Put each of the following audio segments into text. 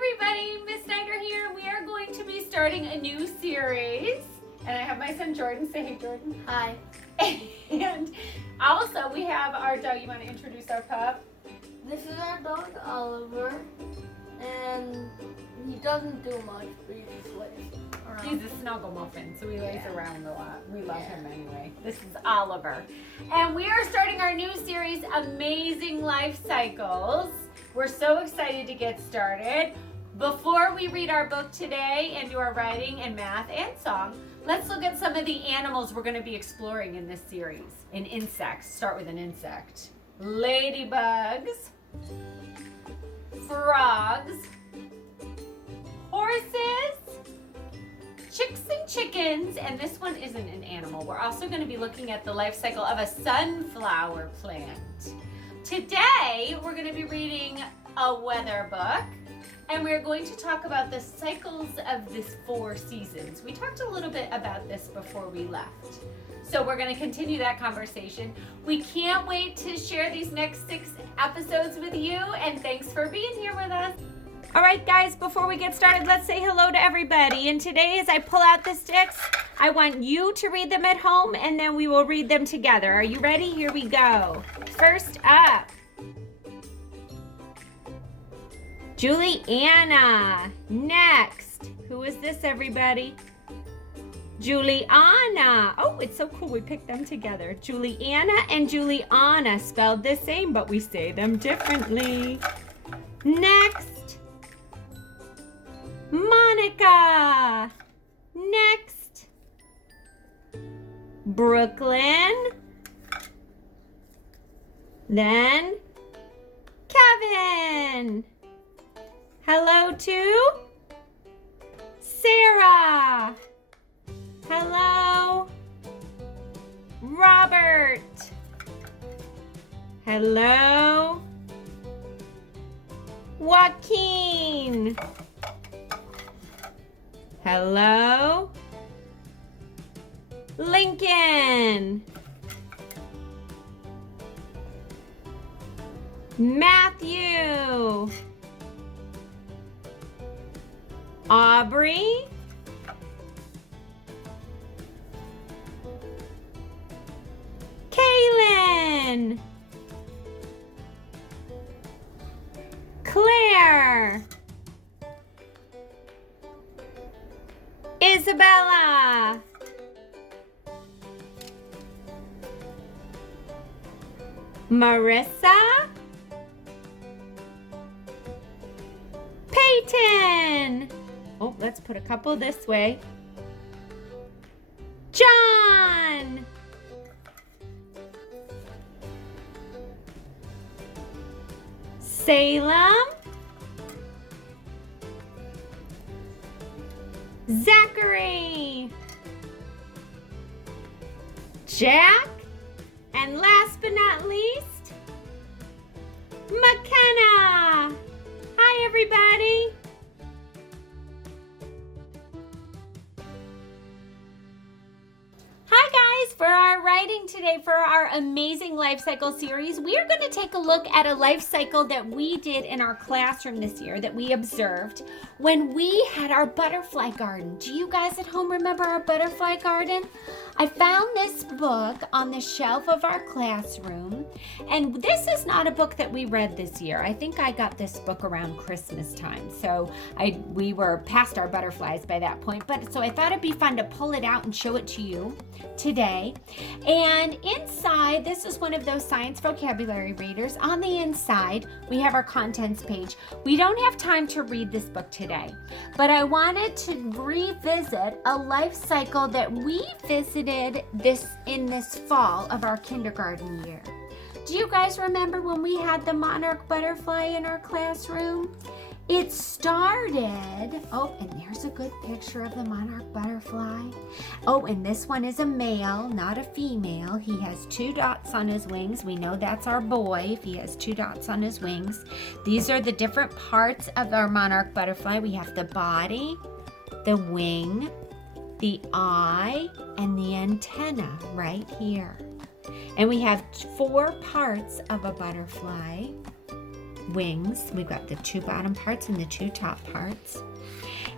everybody, Miss Snyder here, and we are going to be starting a new series. And I have my son Jordan. Say hey, Jordan. Hi. And also we have our dog. You want to introduce our pup? This is our dog Oliver, and he doesn't do much, but he just lays around. He's a snuggle muffin, so he lays Yeah. around a lot. We love Yeah. him anyway. This is Oliver. And we are starting our new series, Amazing Life Cycles. We're so excited to get started. Before we read our book today and do our writing and math and song, let's look at some of the animals we're going to be exploring in this series. In insects. Start with an insect. Ladybugs, frogs, horses, chicks and chickens, and this one isn't an animal. We're also going to be looking at the life cycle of a sunflower plant. Today, we're going to be reading a weather book, and we're going to talk about the cycles of these 4 seasons. We talked a little bit about this before we left. So we're going to continue that conversation. We can't wait to share these next 6 episodes with you, and thanks for being here with us. All right, guys, before we get started, let's say hello to everybody. And today, as I pull out the sticks, I want you to read them at home, and then we will read them together. Are you ready? Here we go. First up, Juliana. Next, who is this, everybody? Juliana. Oh, it's so cool. We picked them together. Juliana and Juliana, spelled the same, but we say them differently. Next, Monica. Next, Brooklyn. Then, Kevin. Hello to Sarah. Hello, Robert. Hello, Joaquin. Hello, Lincoln. Matthew. Aubrey. Kaylin. Claire. Isabella. Marissa. Peyton. Oh, let's put a couple this way. John. Salem. Zachary. Jack. And last but not least, McKenna. Hi, everybody. Hi, guys. For our writing today, for our Amazing Life Cycle series, we are going to take a look at a life cycle that we did in our classroom this year that we observed when we had our butterfly garden. Do you guys at home remember our butterfly garden? I found this book on the shelf of our classroom, and this is not a book that we read this year. I think I got this book around Christmas time, so we were past our butterflies by that point, but so I thought it'd be fun to pull it out and show it to you today. And inside, this is one of those science vocabulary readers. On the inside, we have our contents page. We don't have time to read this book today, but I wanted to revisit a life cycle that we visited in this fall of our kindergarten year. Do you guys remember when we had the monarch butterfly in our classroom? It started, oh, and there's a good picture of the monarch butterfly. Oh, and this one is a male, not a female. He has 2 dots on his wings. We know that's our boy if he has 2 dots on his wings. These are the different parts of our monarch butterfly. We have the body, the wing, the eye, and the antenna right here. And we have 4 parts of a butterfly. wings. We've got the 2 bottom parts and the 2 top parts.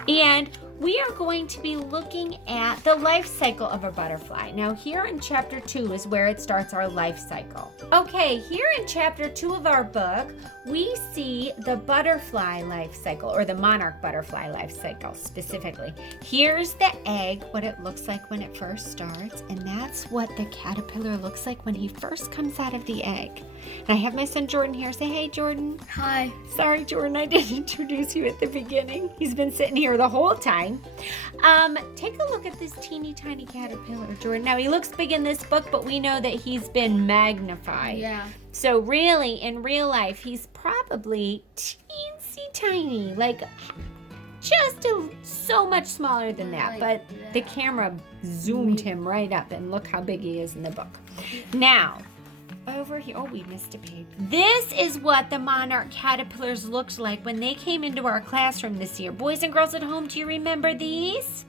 And we are going to be looking at the life cycle of a butterfly. Now, here in chapter 2 is where it starts our life cycle. Okay, here in chapter 2 of our book, we see the butterfly life cycle, or the monarch butterfly life cycle specifically. Here's the egg, what it looks like when it first starts, and that's what the caterpillar looks like when he first comes out of the egg. And I have my son Jordan here. Say hey, Jordan. Hi. Sorry, Jordan, I didn't introduce you at the beginning. He's been sitting here the whole time. Take a look at this teeny tiny caterpillar, Jordan. Now, he looks big in this book, but we know that he's been magnified. Yeah. So really, in real life, he's probably teensy tiny, like just so much smaller than that. But the camera zoomed him right up, and look how big he is in the book. Now, over here, oh, we missed a page. This is what the monarch caterpillars looked like when they came into our classroom this year. Boys and girls at home, do you remember these?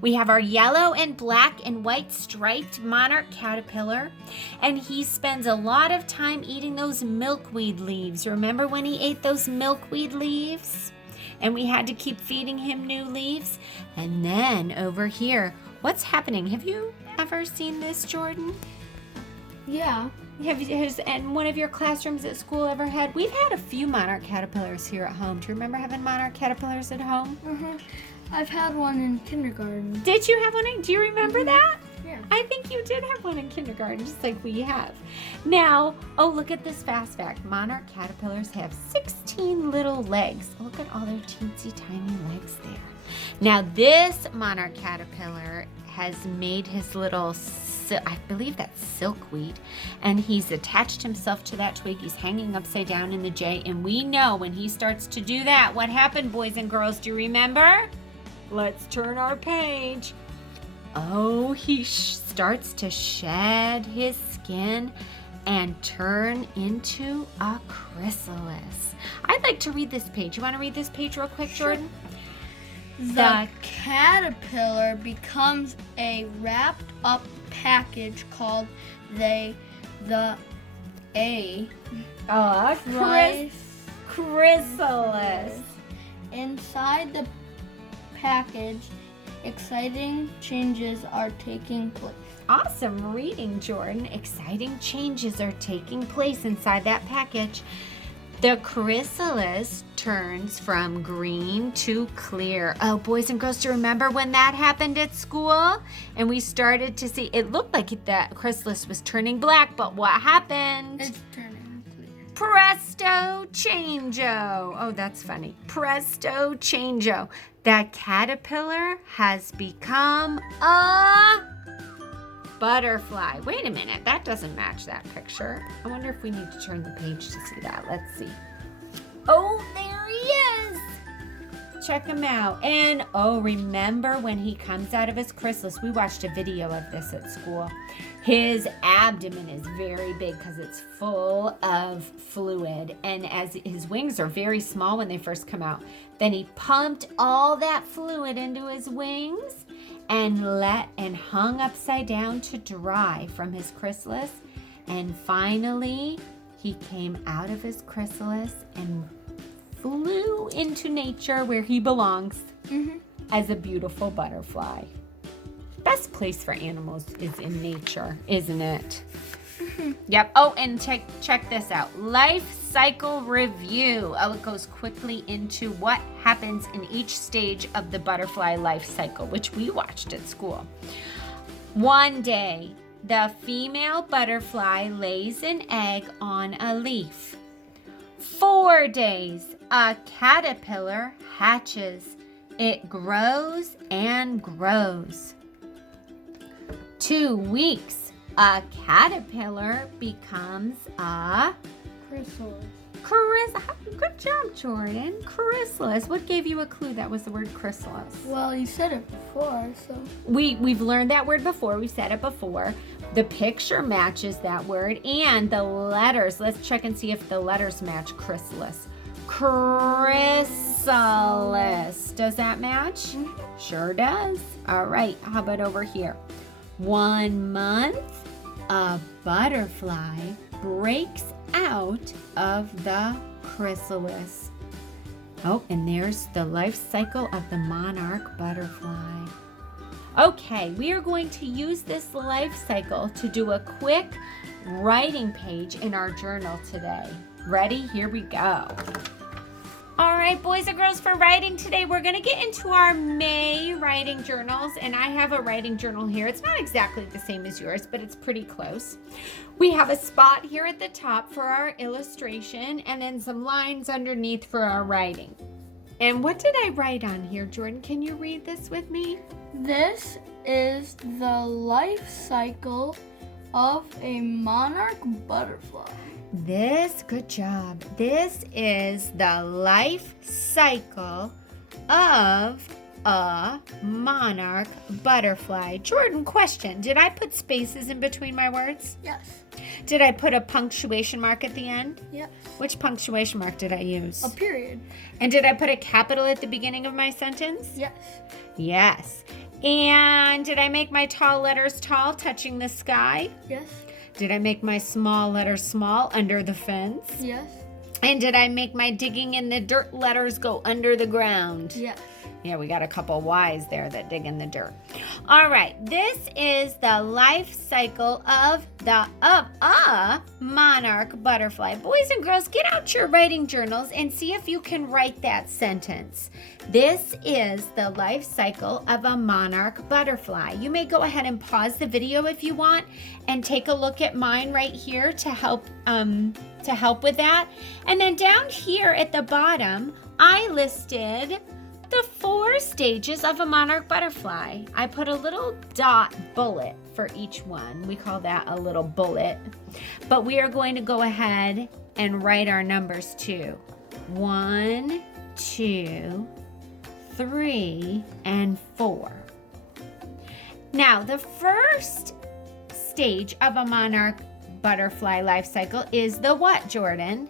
We have our yellow and black and white striped monarch caterpillar, and he spends a lot of time eating those milkweed leaves. Remember when he ate those milkweed leaves? And we had to keep feeding him new leaves? And then over here, what's happening? Have you ever seen this, Jordan? Yeah. Has one of your classrooms at school ever had? We've had a few monarch caterpillars here at home. Do you remember having monarch caterpillars at home? Mm-hmm. I've had one in kindergarten. Did you have one? Do you remember that? Yeah. I think you did have one in kindergarten, just like we have. Now, oh, look at this fast fact. Monarch caterpillars have 16 little legs. Look at all their teensy tiny legs there. Now, this monarch caterpillar has made his little, I believe that's silkweed, and he's attached himself to that twig. He's hanging upside down in the J, and we know when he starts to do that, what happened, boys and girls? Do you remember? Let's turn our page. Oh, he starts to shed his skin and turn into a chrysalis. I'd like to read this page. You want to read this page real quick, Jordan? The caterpillar becomes a wrapped up package called chrysalis. Inside the package, exciting changes are taking place. Awesome reading, Jordan. Exciting changes are taking place inside that package. The chrysalis turns from green to clear. Oh, boys and girls, do you remember when that happened at school? And we started to see, it looked like that chrysalis was turning black, but what happened? It's turning clear. Presto changeo. Oh, that's funny. Presto changeo. That caterpillar has become a butterfly. Wait a minute, that doesn't match that picture. I wonder if we need to turn the page to see that. Let's see. Oh, there he is. Check him out. And oh, remember when he comes out of his chrysalis? We watched a video of this at school. His abdomen is very big because it's full of fluid. And as his wings are very small when they first come out, then he pumped all that fluid into his wings and hung upside down to dry from his chrysalis. And finally, he came out of his chrysalis and flew into nature where he belongs as a beautiful butterfly. Best place for animals is in nature, isn't it? Yep. Oh, and check this out. Life cycle review. Oh, it goes quickly into what happens in each stage of the butterfly life cycle, which we watched at school. One day, the female butterfly lays an egg on a leaf. 4 days, a caterpillar hatches. It grows and grows. 2 weeks, a caterpillar becomes a Chrysalis. Good job, Jordan. Chrysalis. What gave you a clue that was the word chrysalis? Well, you said it before, so. We've learned that word before. We've said it before. The picture matches that word, and the letters. Let's check and see if the letters match chrysalis. Chrysalis. Does that match? Sure does. All right. How about over here? 1 month, a butterfly breaks out of the chrysalis. Oh, and there's the life cycle of the monarch butterfly. Okay, we are going to use this life cycle to do a quick writing page in our journal today. Ready? Here we go. All right, boys and girls, for writing today, we're going to get into our May writing journals, and I have a writing journal here. It's not exactly the same as yours, but it's pretty close. We have a spot here at the top for our illustration, and then some lines underneath for our writing. And what did I write on here, Jordan? Can you read this with me? This is the life cycle of a monarch butterfly. Good job. This is the life cycle of a monarch butterfly. Jordan, question. Did I put spaces in between my words? Yes. Did I put a punctuation mark at the end? Yes. Which punctuation mark did I use? A period. And did I put a capital at the beginning of my sentence? Yes. Yes. And did I make my tall letters tall, touching the sky? Yes. Did I make my small letters small, under the fence? Yes. And did I make my digging in the dirt letters go under the ground? Yes. Yeah, we got a couple Y's there that dig in the dirt. All right, this is the life cycle of a monarch butterfly. Boys and girls, get out your writing journals and see if you can write that sentence. This is the life cycle of a monarch butterfly. You may go ahead and pause the video if you want and take a look at mine right here to help with that. And then down here at the bottom, I listed the 4 stages of a monarch butterfly. I put a little dot bullet for each one. We call that a little bullet. But we are going to go ahead and write our numbers too. 1, 2, 3, and 4. Now, the first stage of a monarch butterfly life cycle is the what, Jordan?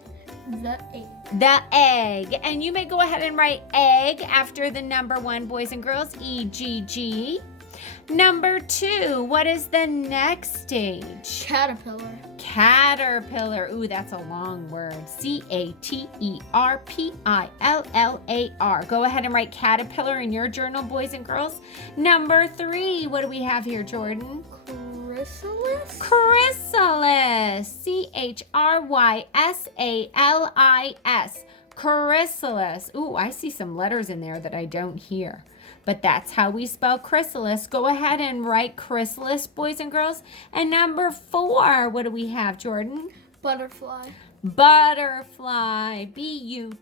The egg. The egg. And you may go ahead and write egg after the number 1, boys and girls, E-G-G. Number 2, what is the next stage? Caterpillar. Caterpillar. Ooh, that's a long word. C-A-T-E-R-P-I-L-L-A-R. Go ahead and write caterpillar in your journal, boys and girls. Number 3, what do we have here, Jordan? Chrysalis? Chrysalis. C-H-R-Y-S-A-L-I-S. Chrysalis. Ooh, I see some letters in there that I don't hear. But that's how we spell chrysalis. Go ahead and write chrysalis, boys and girls. And number 4, what do we have, Jordan? Butterfly. Butterfly. B-U-T-T-E-R-F-L-Y.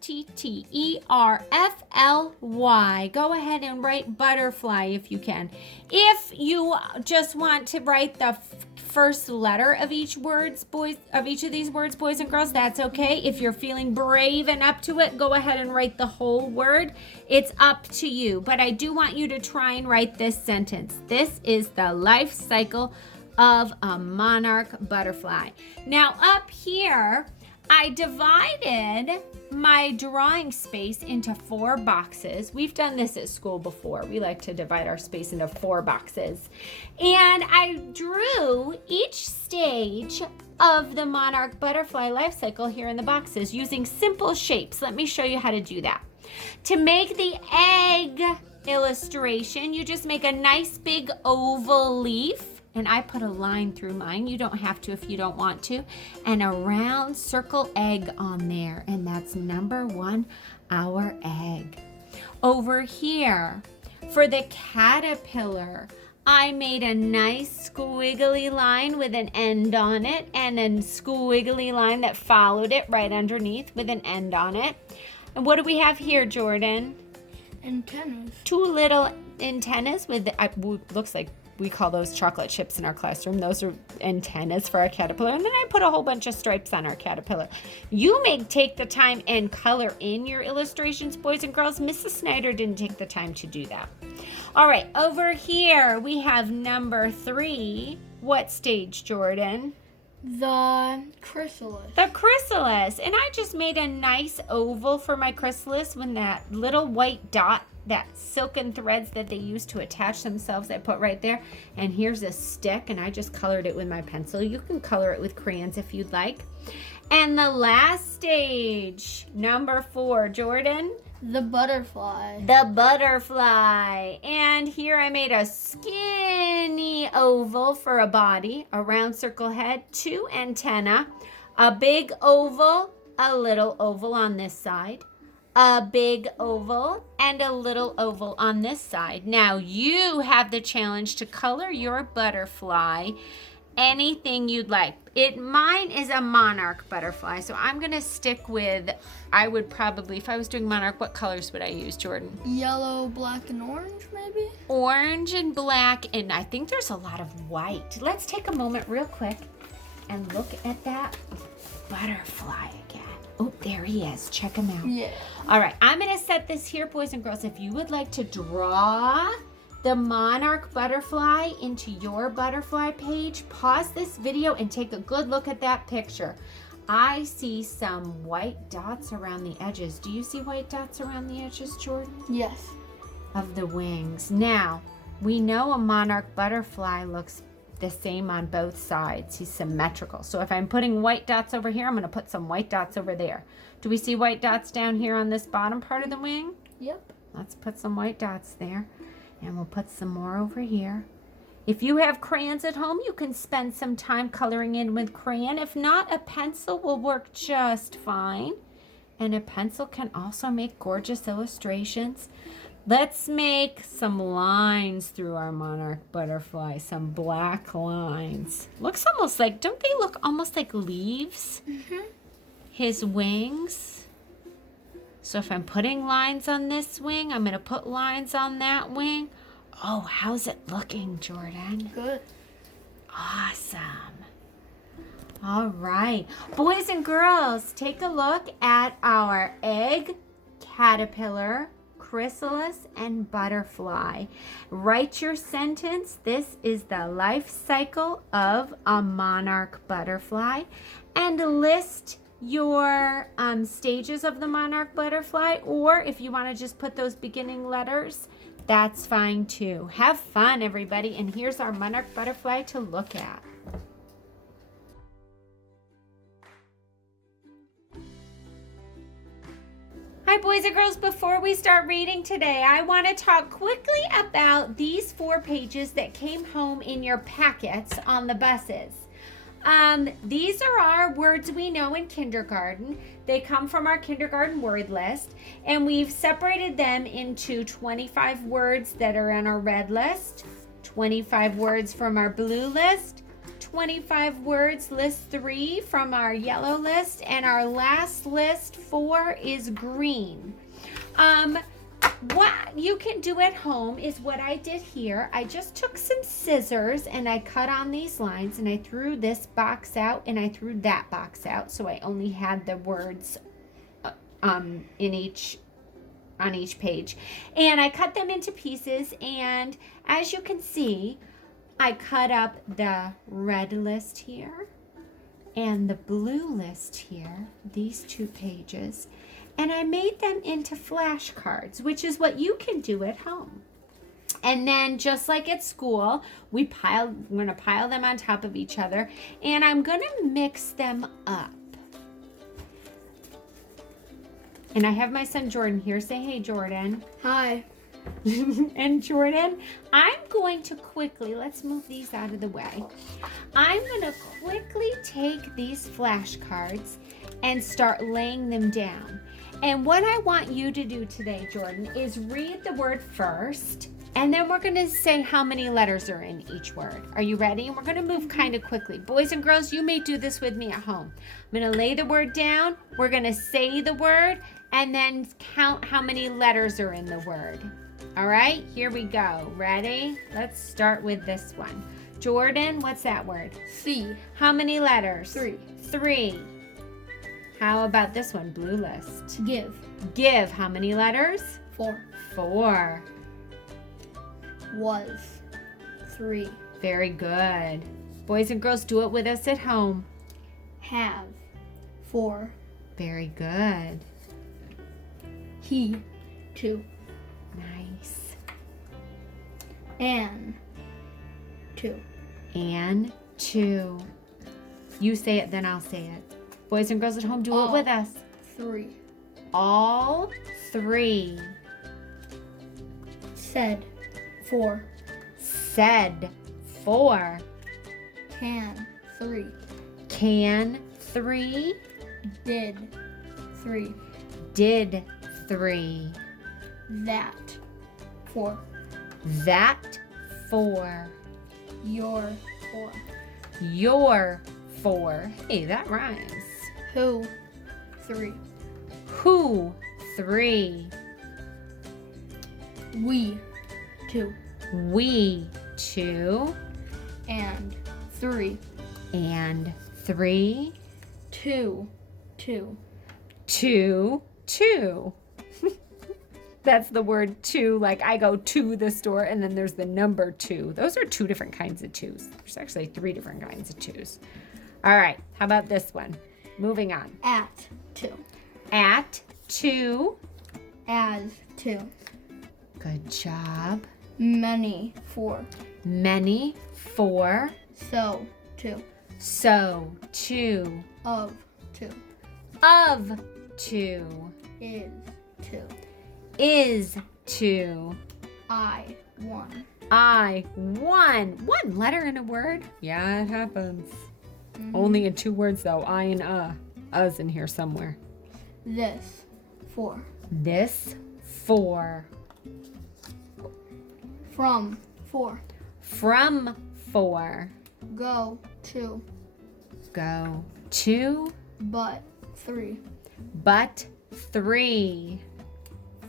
Go ahead and write butterfly if you can. If you just want to write the first letter of each of these words, boys and girls, that's okay. If you're feeling brave and up to it, go ahead and write the whole word. It's up to you. But I do want you to try and write this sentence. This is the life cycle of a monarch butterfly. Now up here, I divided my drawing space into 4 boxes. We've done this at school before. We like to divide our space into 4 boxes. And I drew each stage of the monarch butterfly life cycle here in the boxes using simple shapes. Let me show you how to do that. To make the egg illustration, you just make a nice big oval leaf. And I put a line through mine. You don't have to if you don't want to. And a round circle egg on there. And that's number 1, our egg. Over here, for the caterpillar, I made a nice squiggly line with an end on it. And a squiggly line that followed it right underneath with an end on it. And what do we have here, Jordan? Antennas. 2 little antennas with, looks like, we call those chocolate chips in our classroom. Those are antennas for our caterpillar. And then I put a whole bunch of stripes on our caterpillar. You may take the time and color in your illustrations, boys and girls. Mrs. Snyder didn't take the time to do that. All right, over here we have number 3. What stage, Jordan? The chrysalis. The chrysalis. And I just made a nice oval for my chrysalis with that little white dot, that silken threads that they use to attach themselves, I put right there. And here's a stick, and I just colored it with my pencil. You can color it with crayons if you'd like. And the last stage, number 4, Jordan. The butterfly. The butterfly. And here I made a skinny oval for a body, a round circle head, 2 antennae, a big oval, a little oval on this side, a big oval, and a little oval on this side. Now you have the challenge to color your butterfly anything you'd like. Mine is a monarch butterfly, so I'm gonna stick with, I would probably, if I was doing monarch, what colors would I use, Jordan? Yellow, black, and orange, maybe? Orange and black, and I think there's a lot of white. Let's take a moment real quick and look at that butterfly again. Oh, there he is. Check him out. Yeah. All right, I'm gonna set this here, boys and girls. If you would like to draw the monarch butterfly into your butterfly page, pause this video and take a good look at that picture. I see some white dots around the edges. Do you see white dots around the edges, Jordan? Yes. Of the wings. Now, we know a monarch butterfly looks the same on both sides. He's symmetrical. So if I'm putting white dots over here, I'm going to put some white dots over there. Do we see white dots down here on this bottom part of the wing? Yep. Let's put some white dots there. And we'll put some more over here. If you have crayons at home, you can spend some time coloring in with crayon. If not, a pencil will work just fine. And a pencil can also make gorgeous illustrations. Let's make some lines through our monarch butterfly, some black lines. Looks almost like, don't they look almost like leaves? Mm-hmm. His wings. So if I'm putting lines on this wing, I'm going to put lines on that wing. Oh, how's it looking, Jordan? Good. Awesome. All right. Boys and girls, take a look at our egg, caterpillar, chrysalis, and butterfly. Write your sentence. This is the life cycle of a monarch butterfly. And list your stages of the monarch butterfly, or if you want to just put those beginning letters, that's fine too. Have fun, everybody, and here's our monarch butterfly to look at. Hi, boys and girls. Before we start reading today, I want to talk quickly about these 4 pages that came home in your packets on the buses. These are our words we know in kindergarten. They come from our kindergarten word list, and we've separated them into 25 words that are on our red list, 25 words from our blue list, 25 words list 3 from our yellow list, and our last list 4 is green. What you can do at home is what I did here. I just took some scissors and I cut on these lines, and I threw this box out and I threw that box out, so I only had the words on each page. And I cut them into pieces, and as you can see, I cut up the red list here and the blue list here, these 2 pages. And I made them into flashcards, which is what you can do at home. And then just like at school, we're going to pile them on top of each other, and I'm going to mix them up. And I have my son Jordan here. Say hey, Jordan. Hi. And Jordan, I'm going to quickly, let's move these out of the way. I'm going to quickly take these flashcards and start laying them down. And what I want you to do today, Jordan, is read the word first, and then we're going to say how many letters are in each word. Are you ready? And we're going to move kind of quickly. Boys and girls, you may do this with me at home. I'm going to lay the word down. We're going to say the word, and then count how many letters are in the word. All right, here we go. Ready? Let's start with this one. Jordan, what's that word? C. How many letters? 3. 3. How about this one? Blue list. Give. Give. How many letters? 4. 4. Was. 3. Very good. Boys and girls, do it with us at home. Have. 4. Very good. He. 2. Nice. An. 2. And 2. You say it, then I'll say it. Boys and girls at home, do it All. with us. 3. All 3. Said. 4. Said 4. Can. 3. Can 3. Did. 3. Did 3. That. 4. That 4. Your. 4. Your 4. Hey, that rhymes. Who. 3. Who 3. We. 2. We 2. And. 3. And 3. 2. 2. 2. 2. That's the word 2, like I go to the store and then there's the number 2. Those are 2 different kinds of 2s. There's actually 3 different kinds of 2s. All right, how about this one? Moving on. At. 2. At 2. As. 2. Good job. Many. 4. Many 4. So. 2. So 2. Of. 2. Of 2. Is. 2. Is 2. I. 1. I 1. 1 letter in a word? Yeah, it happens. Only in 2 words though. I and Us in here somewhere. This. 4. This 4. From. 4. From 4. Go. 2. Go to. But. 3. But 3.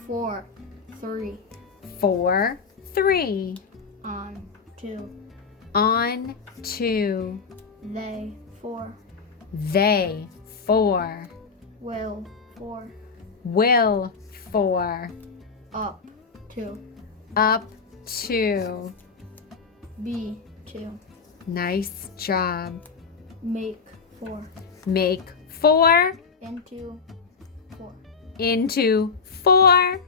4. 3. 4 3. On. 2. On to. They. 4. They 4. Will. 4. Will 4. Up. 2. Up to. Be. 2. Nice job. Make. 4. Make 4 Into. 4. into 4.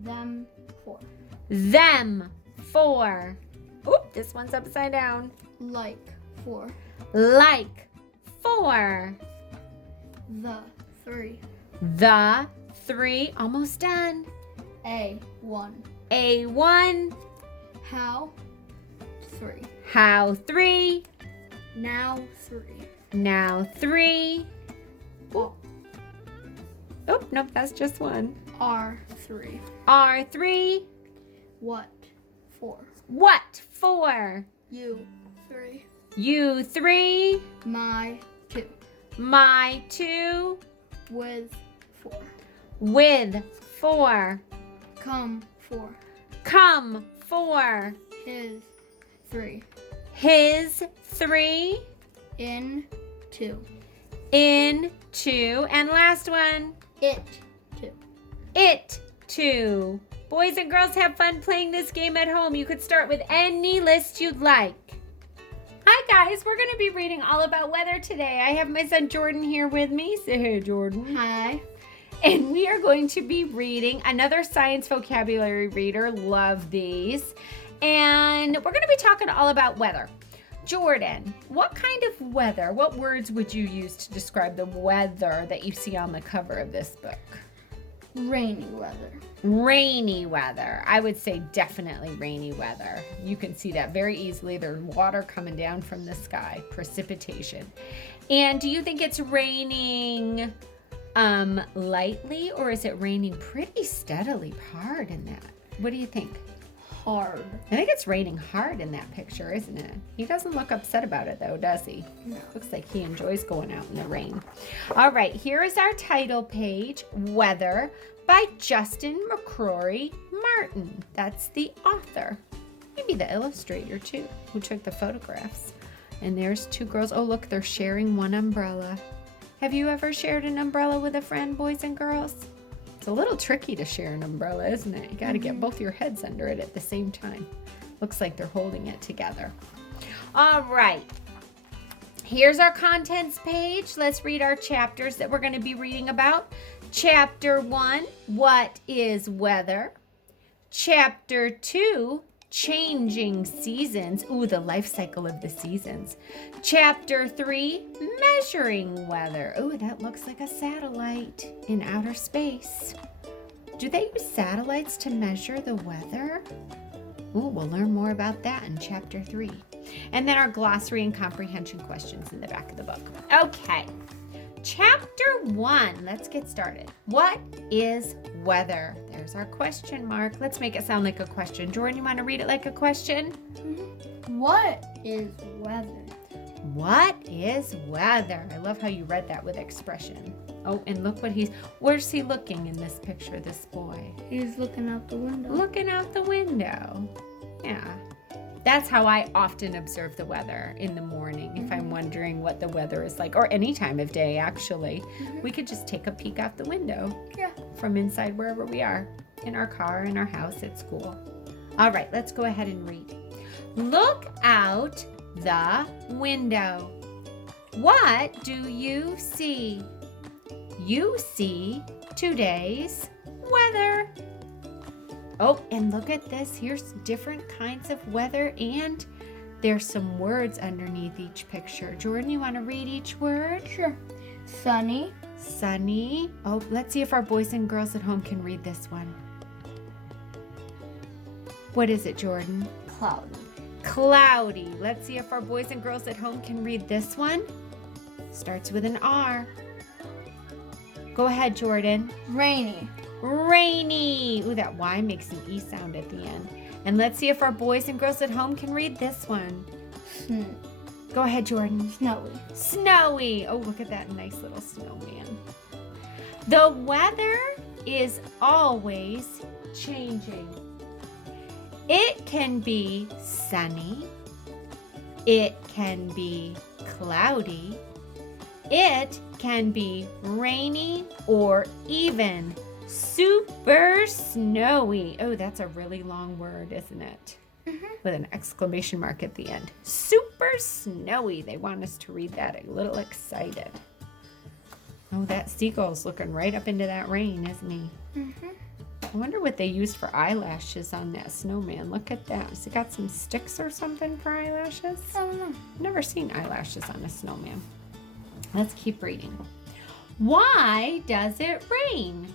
Them. 4. Them 4. Oop, this one's upside down. Like. 4. Like 4. The. 3. The 3. Almost done. A. 1. A1. How. 3. How 3. Now. 3. Now 3. All. Oh, nope, that's just 1. Are. 3. R3. What. 4. What 4. You. 3. You 3. My. 2. My 2. With. 4. With 4. Come. 4. Come 4. His. 3. His 3. In. 2. In 2. And last one. It. 2. It 2. Boys and girls, have fun playing this game at home. You could start with any list you'd like. Hi guys, we're going to be reading all about weather today. I have my son Jordan here with me. Say hey, Jordan. Hi. And we are going to be reading another science vocabulary reader. Love these. And we're going to be talking all about weather. Jordan, what kind of weather, what words would you use to describe the weather that you see on the cover of this book? Rainy weather. Rainy weather. I would say definitely rainy weather. You can see that very easily. There's water coming down from the sky, precipitation. And do you think it's raining lightly, or is it raining pretty steadily hard in that? What do you think? Hard. I think it's raining hard in that picture, isn't it? He doesn't look upset about it though, does he? No. Looks like he enjoys going out in the rain. All right, here is our title page, Weather by Justin McCrory Martin. That's the author. Maybe the illustrator too, who took the photographs. And there's 2 girls. Oh, look, they're sharing one umbrella. Have you ever shared an umbrella with a friend, boys and girls? It's a little tricky to share an umbrella, isn't it? You got to get both your heads under it at the same time. Looks like they're holding it together. All right. Here's our contents page. Let's read our chapters that we're going to be reading about. Chapter 1, What is Weather? Chapter 2, changing seasons. Ooh, the life cycle of the seasons. Chapter 3, measuring weather. Ooh, that looks like a satellite in outer space. Do they use satellites to measure the weather? Ooh, we'll learn more about that in chapter 3. And then our glossary and comprehension questions in the back of the book. Okay, chapter 1, let's get started. What is weather? There's our question mark. Let's make it sound like a question. Jordan, you want to read it like a question? What is weather? What is weather? I love how you read that with expression. Oh, and look what where's he looking in this picture, this boy? He's looking out the window. Looking out the window. Yeah. That's how I often observe the weather in the morning. If I'm wondering what the weather is like, or any time of day, actually, we could just take a peek out the window. Yeah. From inside wherever we are, in our car, in our house, at school. All right, let's go ahead and read. Look out the window. What do you see? You see today's weather. Oh, and look at this. Here's different kinds of weather, and there's some words underneath each picture. Jordan, you want to read each word? Sure. Sunny. Sunny. Oh, let's see if our boys and girls at home can read this one. What is it, Jordan? Cloudy. Cloudy. Let's see if our boys and girls at home can read this one. Starts with an R. Go ahead, Jordan. Rainy. Rainy. Ooh, that Y makes an E sound at the end. And let's see if our boys and girls at home can read this one. Go ahead, Jordan. Snowy. Snowy. Oh, look at that nice little snowman. The weather is always changing. It can be sunny. It can be cloudy. It can be rainy or even super snowy. Oh, that's a really long word, isn't it? With an exclamation mark at the end. Super snowy. They want us to read that a little excited. Oh, that seagull's looking right up into that rain, isn't he? I wonder what they used for eyelashes on that snowman. Look at that. Has it got some sticks or something for eyelashes? I don't know. Never seen eyelashes on a snowman. Let's keep reading. Why does it rain?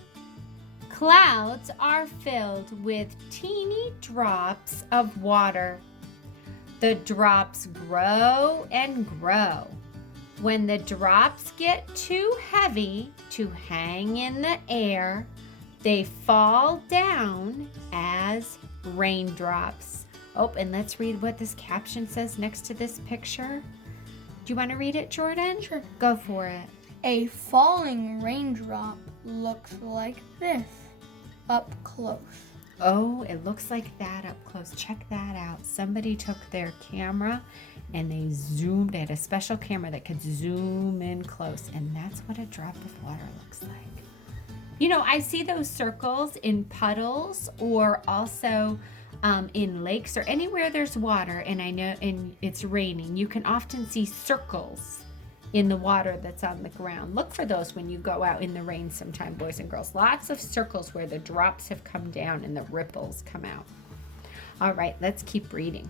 Clouds are filled with teeny drops of water. The drops grow and grow. When the drops get too heavy to hang in the air, they fall down as raindrops. Oh, and let's read what this caption says next to this picture. Do you want to read it, Jordan? Sure. Go for it. A falling raindrop looks like this up close. Oh, it looks like that up close. Check that out. Somebody took their camera and they zoomed. They had a special camera that could zoom in close, and that's what a drop of water looks like. You know, I see those circles in puddles or also in lakes or anywhere there's water, and I know and it's raining. You can often see circles in the water that's on the ground. Look for those when you go out in the rain sometime, boys and girls. Lots of circles where the drops have come down and the ripples come out. All right, let's keep reading.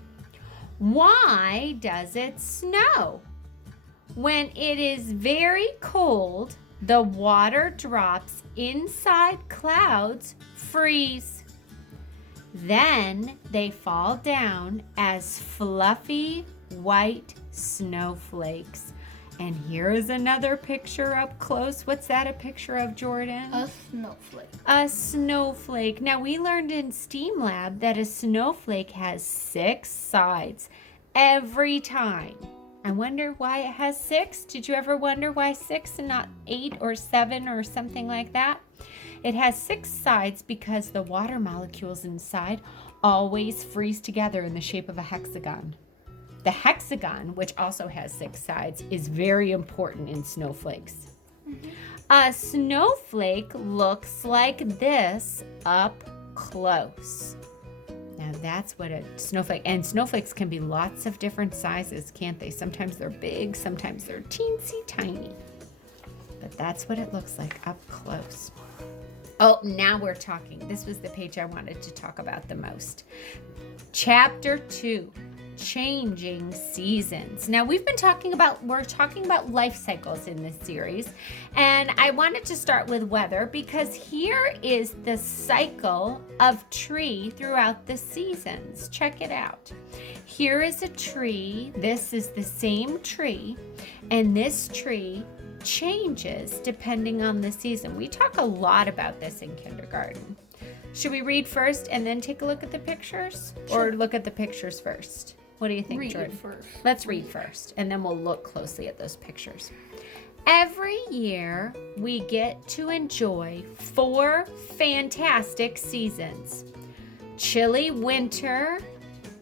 Why does it snow? When it is very cold, the water drops inside clouds freeze. Then they fall down as fluffy white snowflakes. And here is another picture up close. What's that a picture of, Jordan? A snowflake. A snowflake. Now, we learned in STEAM Lab that a snowflake has 6 sides every time. I wonder why it has 6. Did you ever wonder why 6 and not 8 or 7 or something like that? It has 6 sides because the water molecules inside always freeze together in the shape of a hexagon. The hexagon, which also has 6 sides, is very important in snowflakes. A snowflake looks like this up close. Now that's what a snowflake, and snowflakes can be lots of different sizes, can't they? Sometimes they're big, sometimes they're teensy tiny. But that's what it looks like up close. Oh, now we're talking. This was the page I wanted to talk about the most. Chapter 2, Changing Seasons. Now we're talking about life cycles in this series, and I wanted to start with weather because here is the cycle of tree throughout the seasons. Check it out. Here is a tree. This is the same tree, and this tree changes depending on the season. We talk a lot about this in kindergarten. Should we read first and then take a look at the pictures? Sure. Or look at the pictures first? What do you think, Read Jordan? first. Let's read first, and then we'll look closely at those pictures. Every year, we get to enjoy 4 fantastic seasons. Chilly winter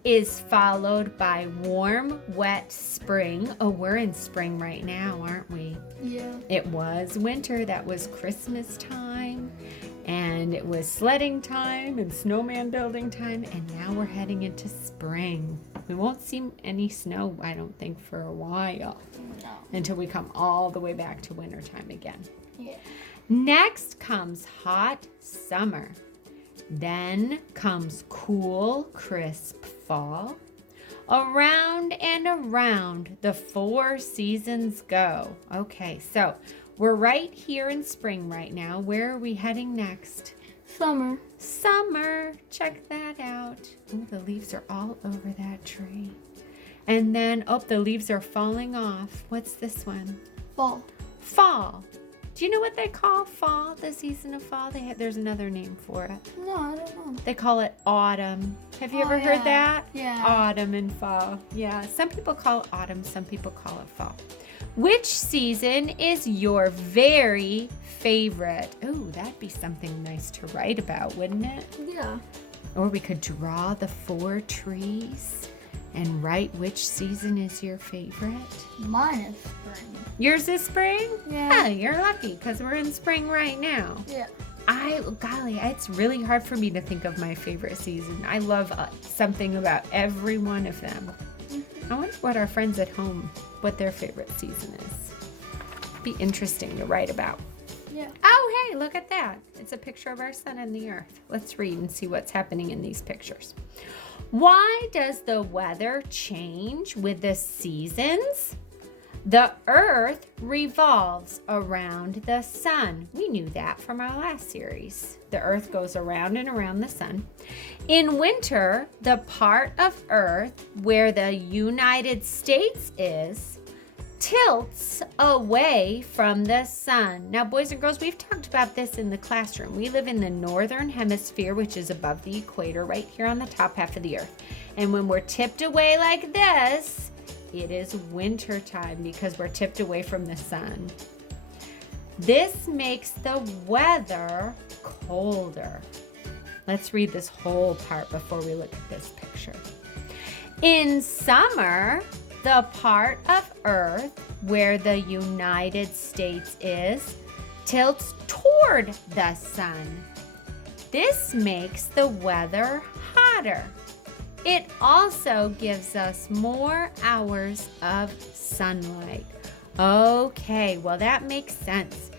is followed by warm, wet spring. Oh, we're in spring right now, aren't we? Yeah. It was winter. That was Christmas time, and it was sledding time and snowman building time, and now we're heading into spring. We won't see any snow, I don't think, for a while No. until we come all the way back to winter time again. Yeah. Next comes hot summer. Then comes cool, crisp fall. Around and around the 4 seasons go. Okay, so we're right here in spring right now. Where are we heading next? Summer. Summer. Check that out. Oh, the leaves are all over that tree. And then, the leaves are falling off. What's this one? Fall. Fall. Do you know what they call fall, the season of fall? There's another name for it. No, I don't know. They call it autumn. Have you Oh, ever heard that? Yeah. Autumn and fall. Yeah, some people call it autumn, some people call it fall. Which season is your very favorite? Oh, that'd be something nice to write about, wouldn't it? Yeah. Or we could draw the 4 trees and write which season is your favorite. Mine is spring. Yours is spring? Yeah. You're lucky because we're in spring right now. Yeah. It's really hard for me to think of my favorite season. I love something about every one of them. I wonder what our friends at home, what their favorite season is. Be interesting to write about. Yeah. Oh, hey, look at that. It's a picture of our sun and the earth. Let's read and see what's happening in these pictures. Why does the weather change with the seasons? The earth revolves around the sun. We knew that from our last series. The earth goes around and around the sun. In winter, the part of earth where the United States is tilts away from the sun. Now, boys and girls, we've talked about this in the classroom. We live in the northern hemisphere, which is above the equator, right here on the top half of the earth. And when we're tipped away like this, it is winter time because we're tipped away from the sun. This makes the weather colder. Let's read this whole part before we look at this picture. In summer, the part of Earth where the United States is tilts toward the sun. This makes the weather hotter. It also gives us more hours of sunlight. Okay, well that makes sense.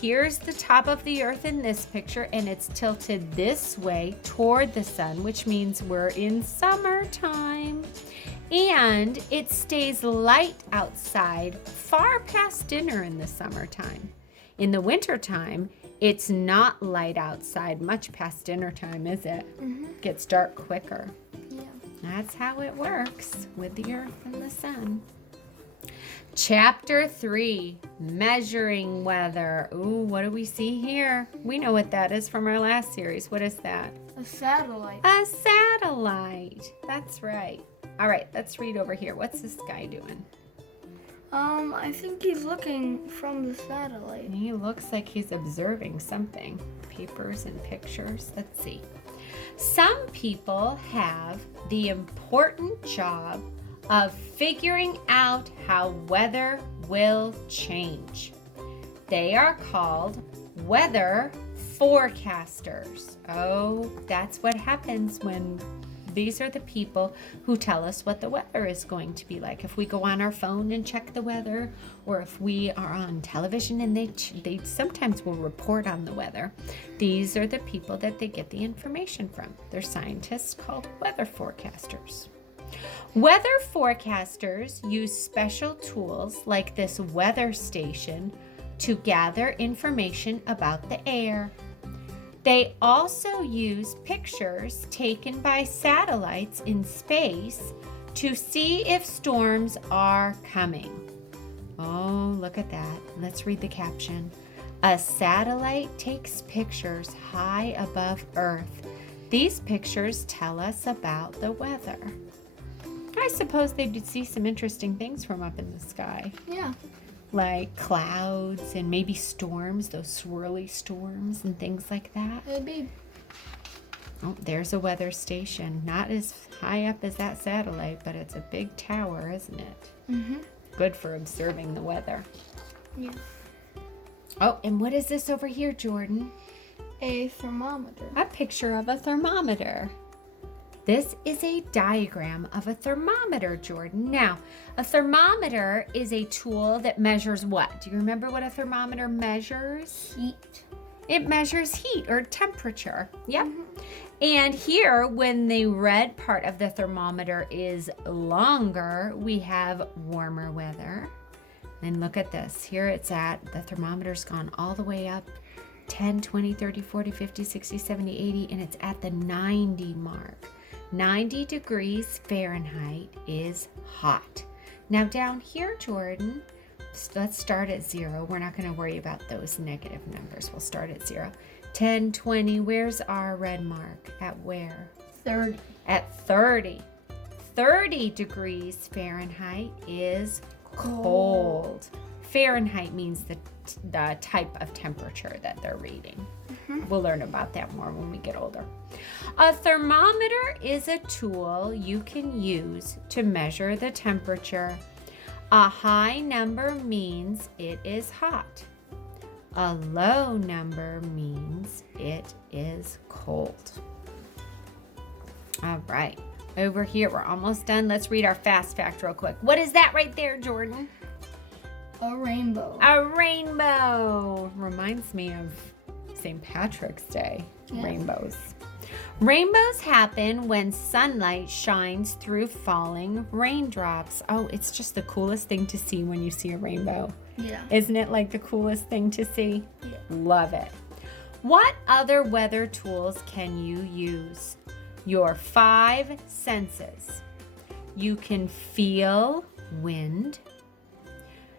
Here's the top of the earth in this picture, and it's tilted this way toward the sun, which means we're in summertime. And it stays light outside far past dinner in the summertime. In the wintertime, it's not light outside much past dinner time, is it? Mm-hmm. Gets dark quicker. Yeah. That's how it works with the earth and the sun. Chapter 3, Measuring Weather. Ooh, what do we see here? We know what that is from our last series. What is that? A satellite. A satellite. That's right. All right, let's read over here. What's this guy doing? I think he's looking from the satellite. He looks like he's observing something. Papers and pictures. Let's see. Some people have the important job of figuring out how weather will change. They are called weather forecasters. Oh, that's what happens when These are the people who tell us what the weather is going to be like. If we go on our phone and check the weather, or if we are on television and they sometimes will report on the weather, these are the people that they get the information from. They're scientists called weather forecasters. Weather forecasters use special tools like this weather station to gather information about the air. They also use pictures taken by satellites in space to see if storms are coming. Oh, look at that. Let's read the caption. A satellite takes pictures high above Earth. These pictures tell us about the weather. I suppose they'd see some interesting things from up in the sky. Yeah. Like clouds and maybe storms, those swirly storms and things like that. It'd be. Oh, there's a weather station. Not as high up as that satellite, but it's a big tower, isn't it? Mm-hmm. Good for observing the weather. Yeah. Oh, and what is this over here, Jordan? A thermometer. A picture of a thermometer. This is a diagram of a thermometer, Jordan. Now, a thermometer is a tool that measures what? Do you remember what a thermometer measures? Heat. It measures heat or temperature. Yep. And here, when the red part of the thermometer is longer, we have warmer weather. And look at this. Here it's at, the thermometer's gone all the way up 10, 20, 30, 40, 50, 60, 70, 80, and it's at the 90 mark. 90 degrees Fahrenheit is hot. Now down here, Jordan, let's start at 0. We're not going to worry about those negative numbers. We'll start at 0. 10, 20, where's our red mark? At where? 30. At 30. 30 degrees Fahrenheit is cold. Fahrenheit means the type of temperature that they're reading. We'll learn about that more when we get older. A thermometer is a tool you can use to measure the temperature. A high number means it is hot. A low number means it is cold. All right, over here, we're almost done. Let's read our fast fact real quick. What is that right there, Jordan? A rainbow. A rainbow. Reminds me of St. Patrick's Day. Yes. Rainbows. Rainbows happen when sunlight shines through falling raindrops. Oh, it's just the coolest thing to see when you see a rainbow. Yeah. Isn't it like the coolest thing to see? Yeah. Love it. What other weather tools can you use? Your 5 senses. You can feel wind.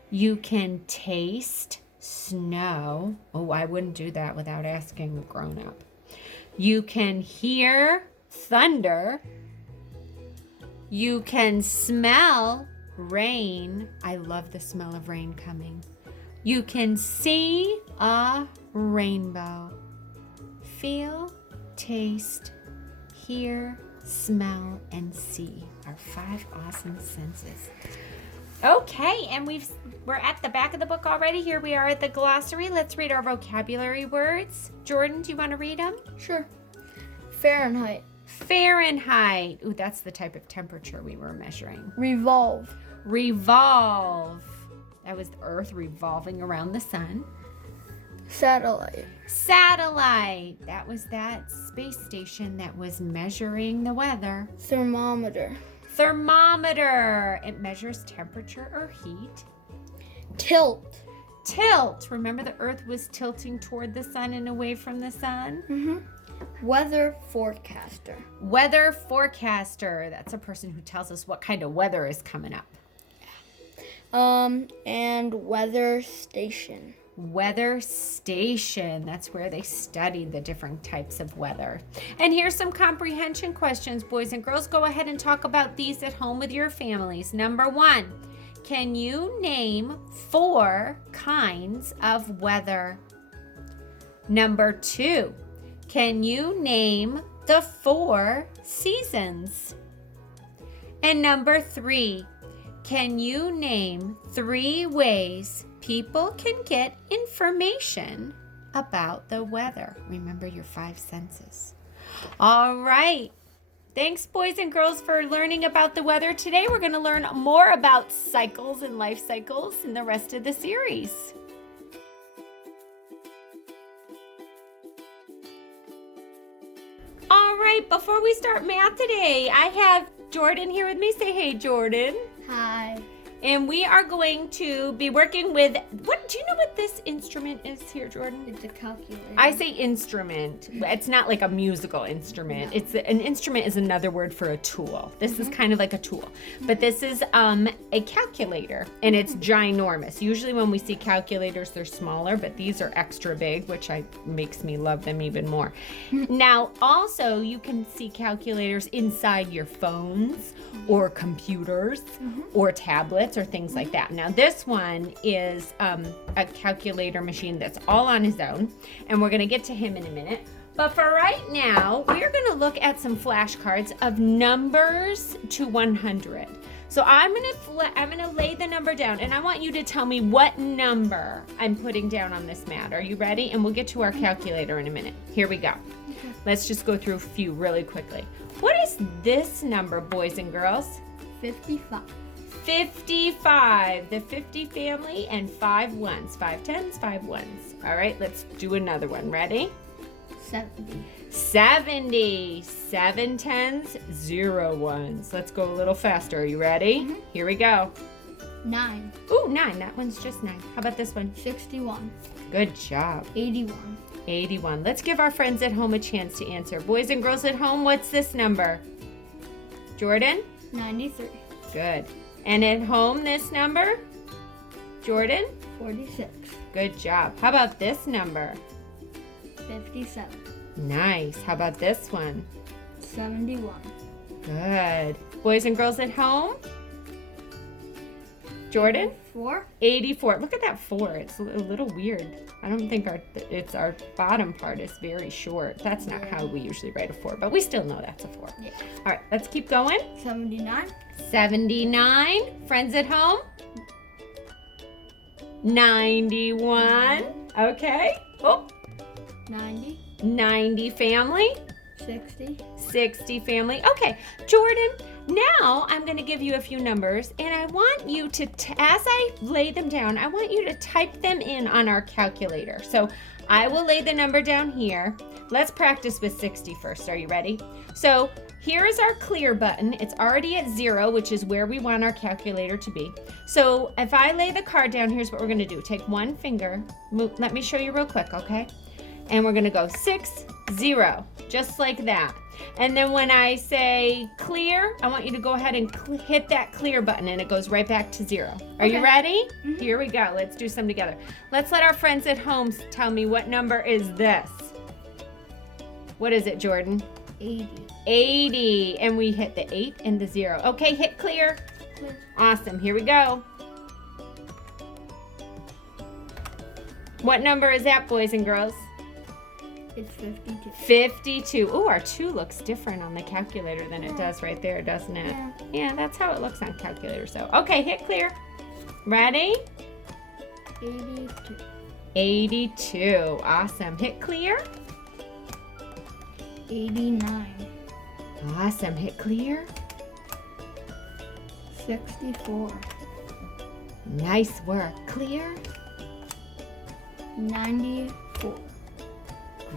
You can taste snow. Oh, I wouldn't do that without asking a grown-up. You can hear thunder. You can smell rain. I love the smell of rain coming. You can see a rainbow. Feel, taste, hear, smell, and see are 5 awesome senses. Okay, and we're at the back of the book already. Here we are at the glossary. Let's read our vocabulary words. Jordan, do you want to read them? Sure. Fahrenheit. Fahrenheit. Ooh, that's the type of temperature we were measuring. Revolve. Revolve. That was the Earth revolving around the sun. Satellite. Satellite. That was that space station that was measuring the weather. Thermometer. Thermometer. It measures temperature or heat. Tilt. Tilt. Remember the Earth was tilting toward the sun and away from the sun? Weather forecaster. Weather forecaster. That's a person who tells us what kind of weather is coming up. And weather station. Weather station. That's where they study the different types of weather. And here's some comprehension questions, boys and girls. Go ahead and talk about these at home with your families. Number 1, can you name 4 kinds of weather? Number 2, can you name the 4 seasons? And number 3, can you name 3 ways people can get information about the weather? Remember your 5 senses. All right. Thanks, boys and girls, for learning about the weather today. We're going to learn more about cycles and life cycles in the rest of the series. All right, before we start math today, I have Jordan here with me. Say hey, Jordan. Hi. And we are going to be working with, do you know what this instrument is here, Jordan? It's a calculator. I say instrument. It's not like a musical instrument. No. It's an instrument is another word for a tool. This is kind of like a tool. But this is a calculator, and it's ginormous. Usually when we see calculators, they're smaller, but these are extra big, which makes me love them even more. Now, also, you can see calculators inside your phones or computers or tablets or things like that. Now, this one is a calculator machine that's all on his own, and we're going to get to him in a minute. But for right now, we're going to look at some flashcards of numbers to 100. So I'm going to lay the number down, and I want you to tell me what number I'm putting down on this mat. Are you ready? And we'll get to our calculator in a minute. Here we go. Okay. Let's just go through a few really quickly. What is this number, boys and girls? 55. 55, the 50 family, and 5 ones, 5 tens, 5 ones. All right, let's do another one. Ready? 70. 70, 7 tens, 0 ones. Let's go a little faster. Are you ready? Here we go. 9. Ooh, 9. That one's just 9. How about this one? 61. Good job. 81. 81. Let's give our friends at home a chance to answer. Boys and girls at home, what's this number? Jordan? 93. Good. And at home, this number? Jordan? 46. Good job. How about this number? 57. Nice. How about this one? 71. Good. Boys and girls at home? Jordan? 4. 84. Look at that 4. It's a little weird. I don't think our bottom part is very short. That's not how we usually write a 4, but we still know that's a 4. Yeah. All right, let's keep going. 79. 79. Friends at home? 91. Okay. Oh, 90. 90 family. 60. 60 family. Okay, Jordan, now I'm going to give you a few numbers, and I want you to, as I lay them down, I want you to type them in on our calculator. So I will lay the number down here. Let's practice with 60 first. Are you ready? So here is our clear button. It's already at 0, which is where we want our calculator to be. So if I lay the card down, here's what we're going to do. Take one finger. Let me show you real quick, okay? And we're going to go 6, 0, just like that. And then when I say clear, I want you to go ahead and hit that clear button, and it goes right back to 0. Are you ready? Here we go. Let's do some together. Let's let our friends at home tell me what number is this. What is it, Jordan? 80. 80. And we hit the 8 and the 0. Okay, hit clear. Clear. Awesome. Here we go. What number is that, boys and girls? It's 52. 52. Ooh, our 2 looks different on the calculator than it does right there, doesn't it? Yeah. Yeah, that's how it looks on calculators. So, okay, hit clear. Ready? 82. 82. Awesome. Hit clear. 89. Awesome. Hit clear. 64. Nice work. Clear. 94.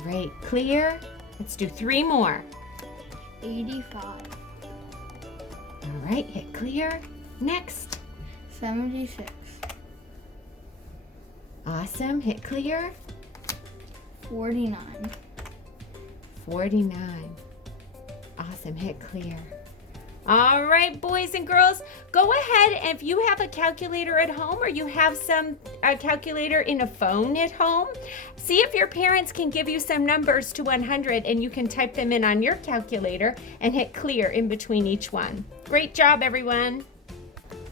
Great. Clear. Let's do 3 more. 85. All right, hit clear. Next. 76. Awesome. Hit clear. 49. 49. Awesome. Hit clear. All right, boys and girls, go ahead. If you have a calculator at home or you have a calculator in a phone at home, see if your parents can give you some numbers to 100, and you can type them in on your calculator and hit clear in between each one. Great job, everyone.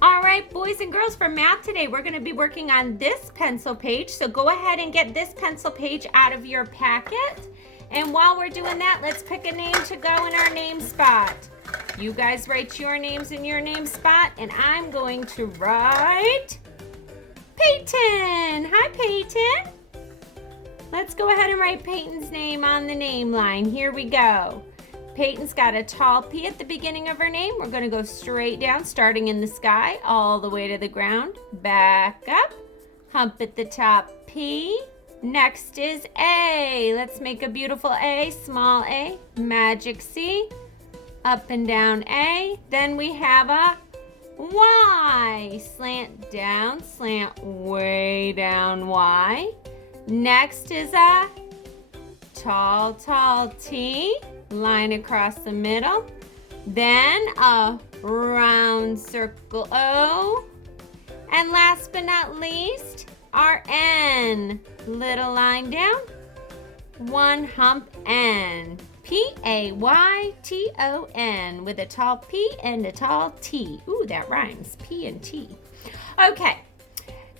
All right, boys and girls, for math today, we're going to be working on this pencil page. So go ahead and get this pencil page out of your packet. And while we're doing that, let's pick a name to go in our name spot. You guys write your names in your name spot, and I'm going to write Peyton. Hi, Peyton. Let's go ahead and write Peyton's name on the name line. Here we go. Peyton's got a tall P at the beginning of her name. We're going to go straight down, starting in the sky, all the way to the ground. Back up. Hump at the top, P. Next is A. Let's make a beautiful A, small a, magic C. Up and down A. Then we have a Y. Slant down, slant way down Y. Next is a tall T. Line across the middle. Then a round circle O. And last but not least, our N. Little line down. One hump N. Payton with a tall P and a tall T. Ooh, that rhymes. P and T. Okay.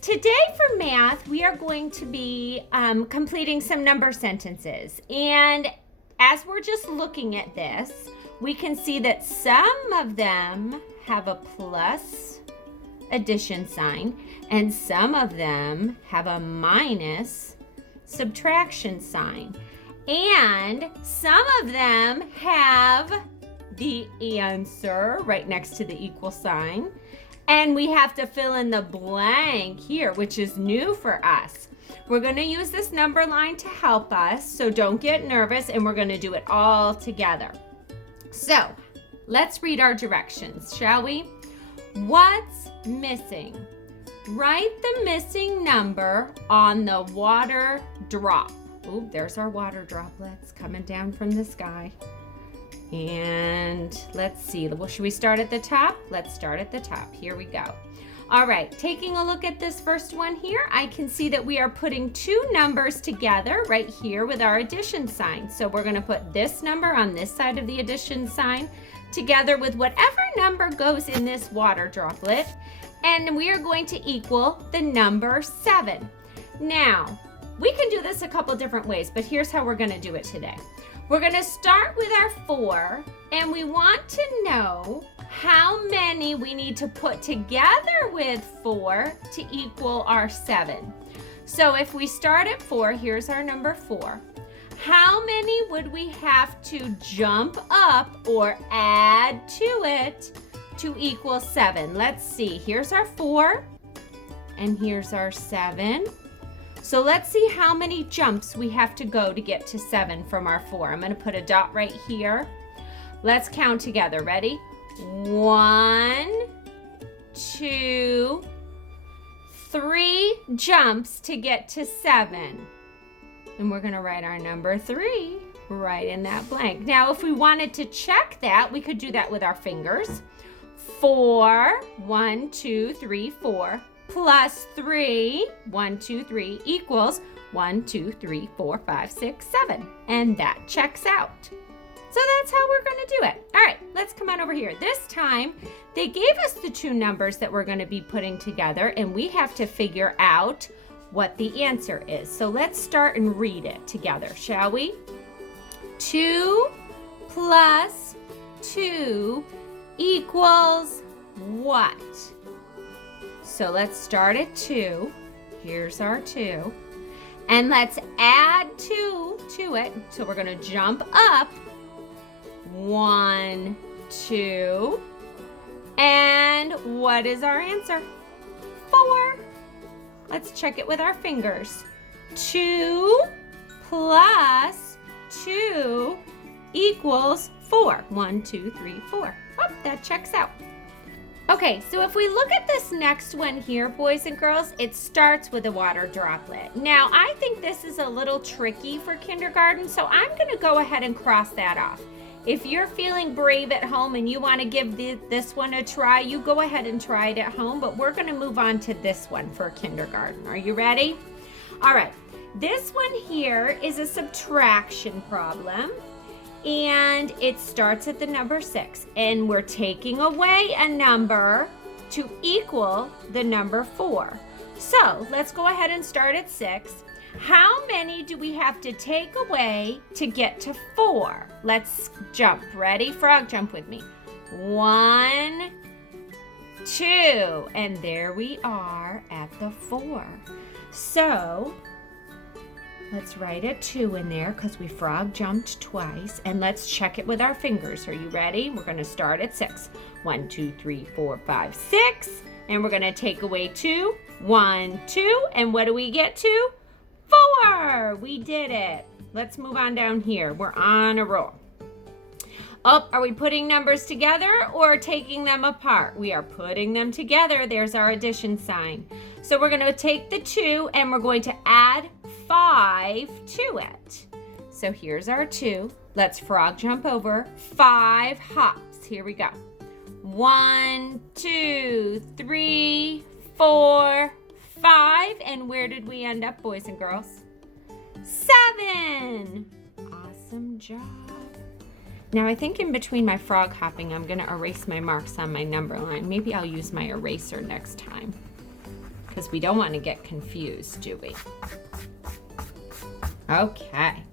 Today for math, we are going to be completing some number sentences. And as we're just looking at this, we can see that some of them have a plus addition sign and some of them have a minus subtraction sign. And some of them have the answer right next to the equal sign. And we have to fill in the blank here, which is new for us. We're going to use this number line to help us, so don't get nervous, and we're going to do it all together. So, let's read our directions, shall we? What's missing? Write the missing number on the water drop. Oh, there's our water droplets coming down from the sky. And let's see, well, should we start at the top? Let's start at the top. Here we go. All right, taking a look at this first one here, I can see that we are putting two numbers together right here with our addition sign. So we're going to put this number on this side of the addition sign together with whatever number goes in this water droplet. And we are going to equal the number 7. Now, we can do this a couple different ways, but here's how we're going to do it today. We're going to start with our 4, and we want to know how many we need to put together with 4 to equal our 7. So if we start at 4, here's our number 4. How many would we have to jump up or add to it to equal 7? Let's see. Here's our 4, and here's our 7. So let's see how many jumps we have to go to get to 7 from our 4. I'm going to put a dot right here. Let's count together. Ready? 1, 2, 3 jumps to get to 7. And we're going to write our number 3 right in that blank. Now, if we wanted to check that, we could do that with our fingers. 4, 1, 2, 3, 4. Plus 3, 1, 2, 3 equals 1, 2, 3, 4, 5, 6, 7. And that checks out. So that's how we're going to do it. All right, let's come on over here. This time, they gave us the two numbers that we're going to be putting together, and we have to figure out what the answer is. So let's start and read it together, shall we? 2 plus 2 equals what? So let's start at 2. Here's our 2. And let's add 2 to it. So we're going to jump up. 1, 2. And what is our answer? 4. Let's check it with our fingers. 2 plus 2 equals 4. 1, 2, 3, 4. Oh, that checks out. Okay, so if we look at this next one here, boys and girls, it starts with a water droplet. Now, I think this is a little tricky for kindergarten, so I'm going to go ahead and cross that off. If you're feeling brave at home and you want to give this one a try, you go ahead and try it at home, but we're going to move on to this one for kindergarten. Are you ready? All right, this one here is a subtraction problem. And it starts at the number 6, and we're taking away a number to equal the number 4. So let's go ahead and start at 6. How many do we have to take away to get to 4? Let's jump. Ready? Frog jump with me. 1, 2, and there we are at the 4. So Let's write a 2 in there because we frog jumped twice. And let's check it with our fingers. Are you ready? We're going to start at 6. 1, 2, 3, 4, 5, 6. And we're going to take away 2. 1, 2. And what do we get to? 4. We did it. Let's move on down here. We're on a roll. Oh, are we putting numbers together or taking them apart? We are putting them together. There's our addition sign. So we're going to take the 2 and we're going to add 5 to it. So here's our 2. Let's frog jump over 5 hops. Here we go. 1, 2, 3, 4, 5. And where did we end up, boys and girls? 7. Awesome job. Now I think in between my frog hopping, I'm going to erase my marks on my number line. Maybe I'll use my eraser next time because we don't want to get confused, do we? Okay.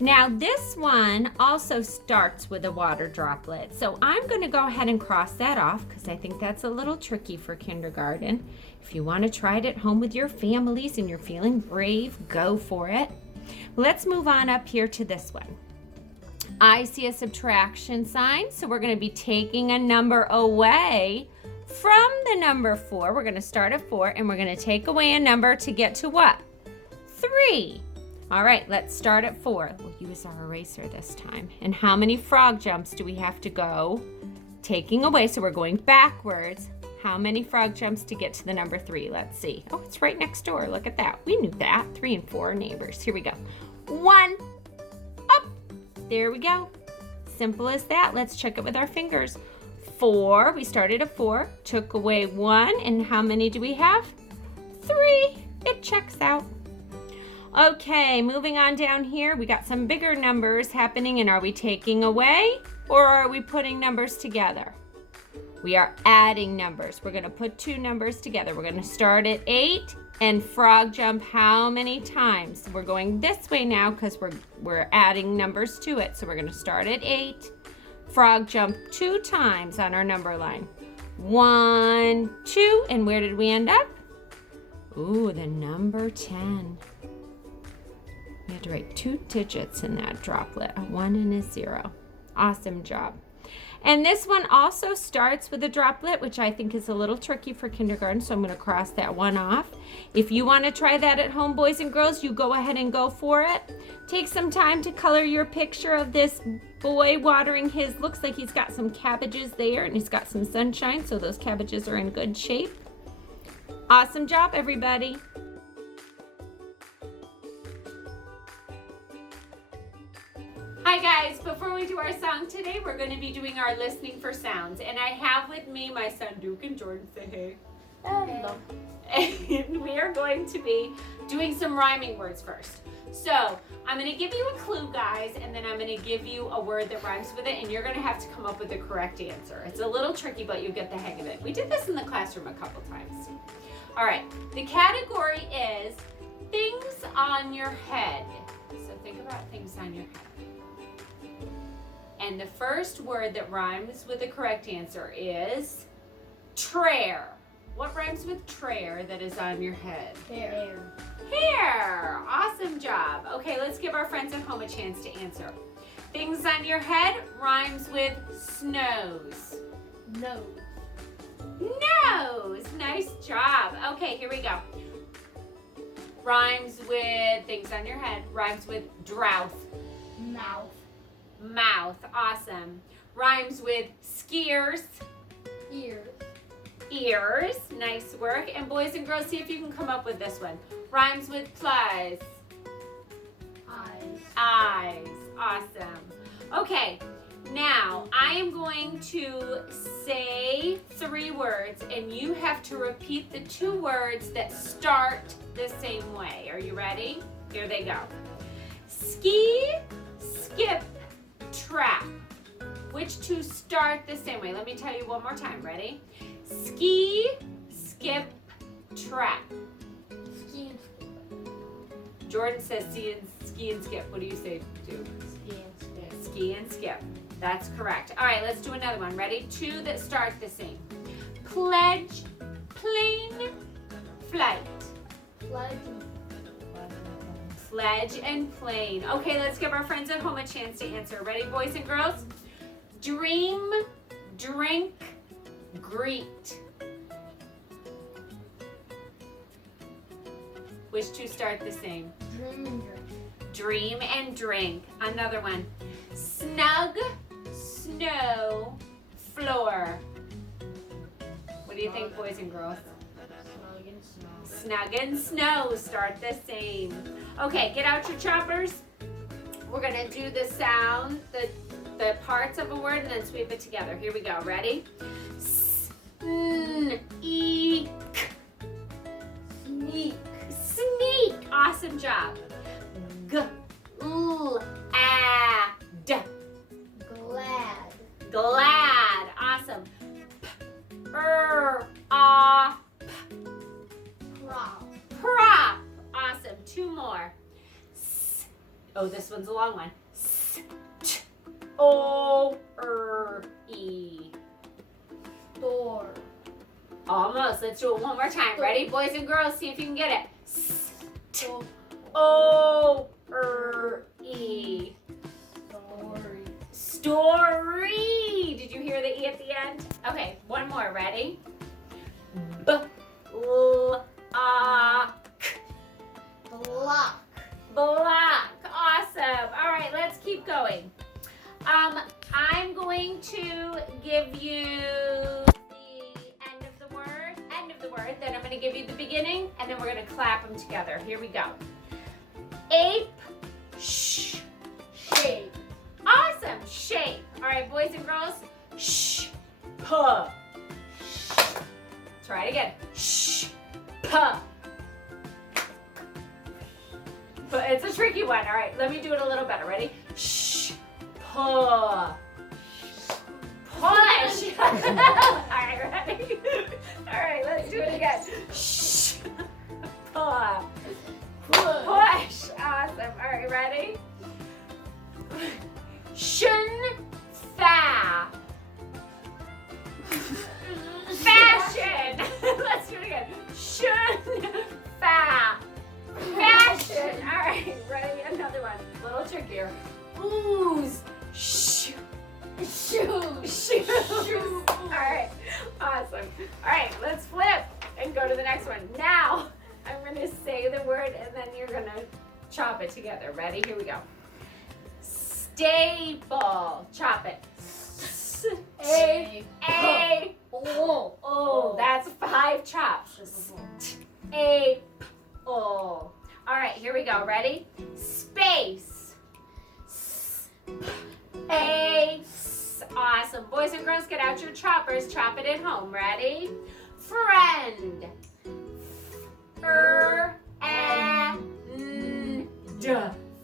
Now this one also starts with a water droplet. So I'm going to go ahead and cross that off because I think that's a little tricky for kindergarten. If you want to try it at home with your families and you're feeling brave, go for it. Let's move on up here to this one. I see a subtraction sign, so we're going to be taking a number away from the number 4. We're going to start at 4, and we're going to take away a number to get to what? 3. All right, let's start at 4. We'll use our eraser this time. And how many frog jumps do we have to go? Taking away, so we're going backwards. How many frog jumps to get to the number 3? Let's see. Oh, it's right next door. Look at that. We knew that. 3 and 4 are neighbors. Here we go. 1. There we go. Simple as that. Let's check it with our fingers. 4. We started at 4, took away 1, and how many do we have? 3. It checks out. Okay, moving on down here, we got some bigger numbers happening, and are we taking away or are we putting numbers together? We are adding numbers. We're going to put 2 numbers together. We're going to start at 8 and frog jump how many times? We're going this way now because we're adding numbers to it. So we're going to start at 8, frog jump 2 times on our number line. 1, 2, and where did we end up? Ooh, the number 10. We had to write 2 digits in that droplet, a 1 and a 0. Awesome job. And this one also starts with a droplet, which I think is a little tricky for kindergarten, so I'm going to cross that one off. If you want to try that at home, boys and girls, you go ahead and go for it. Take some time to color your picture of this boy watering his, looks like he's got some cabbages there, and he's got some sunshine, so those cabbages are in good shape. Awesome job, everybody. Hi guys, before we do our song today, we're going to be doing our listening for sounds. And I have with me my son Duke and Jordan. Say hey. Hello. And we are going to be doing some rhyming words first. So I'm going to give you a clue, guys, and then I'm going to give you a word that rhymes with it, and you're going to have to come up with the correct answer. It's a little tricky, but you'll get the hang of it. We did this in the classroom a couple times. All right, the category is things on your head. So think about things on your head. And the first word that rhymes with the correct answer is trayer. What rhymes with trayer that is on your head? Hair. Hair. Awesome job. Okay, let's give our friends at home a chance to answer. Things on your head rhymes with snows. Nose. Nose. Nice job. Okay, here we go. Rhymes with things on your head. Rhymes with drought. Mouth. Mouth. Awesome. Rhymes with skiers. Ears. Ears. Nice work. And boys and girls, see if you can come up with this one. Rhymes with plus. Eyes. Eyes. Awesome. Okay. Now, I am going to say 3 words, and you have to repeat the 2 words that start the same way. Are you ready? Here they go. Ski, skip, trap. Which 2 start the same way? Let me tell you one more time. Ready? Ski, skip, trap. Ski and skip. Jordan says ski and skip. What do you say, Duke? Ski and skip. Ski and skip. That's correct. All right, let's do another one. Ready? 2 that start the same. Pledge, plane, flight. Flight. Pledge and plane. Okay, let's give our friends at home a chance to answer. Ready, boys and girls? Dream, drink, greet. Which two start the same? Dream and drink. Dream and drink. Another one. Snug, snow, floor. What do you think, boys and girls? Snug and snow. Snug and snow start the same. Okay, get out your choppers. We're gonna do the sound, the parts of a word, and then sweep it together. Here we go. Ready? Sneak. Sneak. Sneak. Awesome job. Glad. Glad. Glad. Awesome. Prop. Prop. Prop. Awesome. Two more. Oh, this one's a long one. O-R-E. Door. Almost. Let's do it one more time. Ready, boys and girls? See if you can get it. Door. O-R-E. Story. Story. Did you hear the E at the end? Okay, one more. Ready? B-L-A-K. Block. Block. Awesome. All right, let's keep going. I'm going to give you the end of the word, then I'm going to give you the beginning, and then we're going to clap them together. Here we go. Ape, Shape. Awesome. Shape. All right, boys and girls. Puh. Try it again. Puh. But it's a tricky one. All right, let me do it a little better. Ready? Puh. Push. All right, ready? All right, let's do it again. Puh. Push. Awesome. All right, ready? Fa. Fashion. Let's do it again. Fa. Fashion. All right, ready? Another one. A little trickier. Ooze. Shoes. All right, awesome. All right, let's flip and go to the next one. Now, I'm going to say the word and then you're going to chop it together. Ready? Here we go. Staple. Chop it. A. Oh, that's 5 chops. A. Oh. All right, here we go. Ready? Space. A. Awesome. Boys and girls, get out your choppers. Chop it at home. Ready? Friend. And.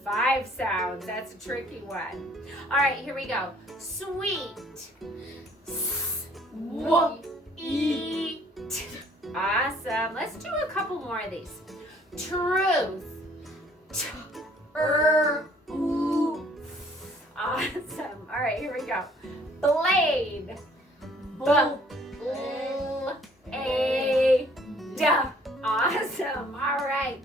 5 sounds. That's a tricky one. All right, here we go. Sweet. Eat. Awesome. Let's do a couple more of these. Truth. Awesome. All right, here we go. Blade. Awesome. All right.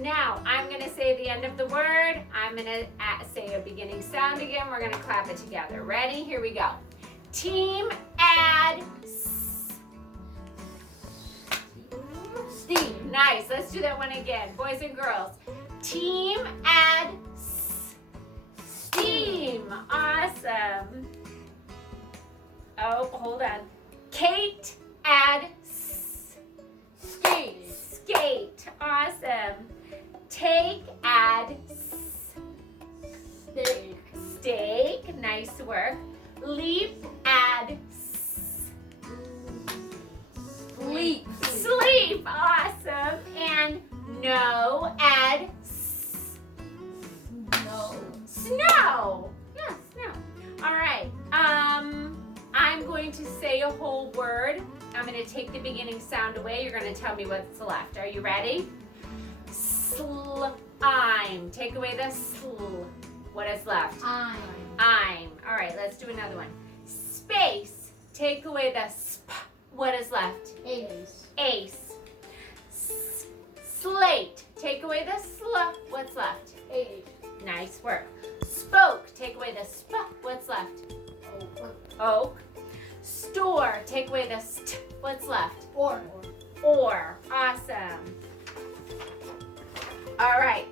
Now, I'm going to say the end of the word. I'm going to say a beginning sound again. We're going to clap it together. Ready? Here we go. Team add steam. Nice. Let's do that one again. Boys and girls. Team add steam. Awesome. Oh, hold on. Kate add Skate. skate. Awesome. Take add Steak. steak. Nice work. Leap add Sleep. sleep. Awesome. And no add No. snow. Yeah, snow. All right. I'm going to say a whole word. I'm going to take the beginning sound away. You're going to tell me what's left. Are you ready? Slime. Take away the sl. What is left? I'm. All right, let's do another one. Space. Take away the sp. What is left? Ace. Ace. Slate, take away the sl. What's left? H. Nice work. Spoke, take away the sp. What's left? Oak. Store, take away the st. What's left? Or. Awesome. All right.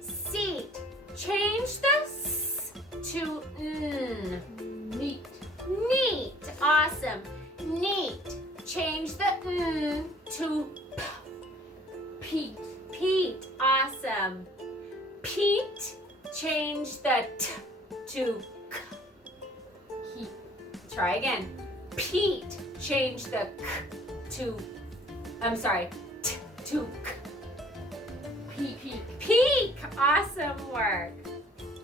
Seat, change the s to n. Neat. Neat. Awesome. Neat. Change the n to p. Pete. Pete. Awesome. Pete. Change the t to k. Keep. Try again. Pete. Change the k to, I'm sorry, t to k. Peak. Peak. Awesome work.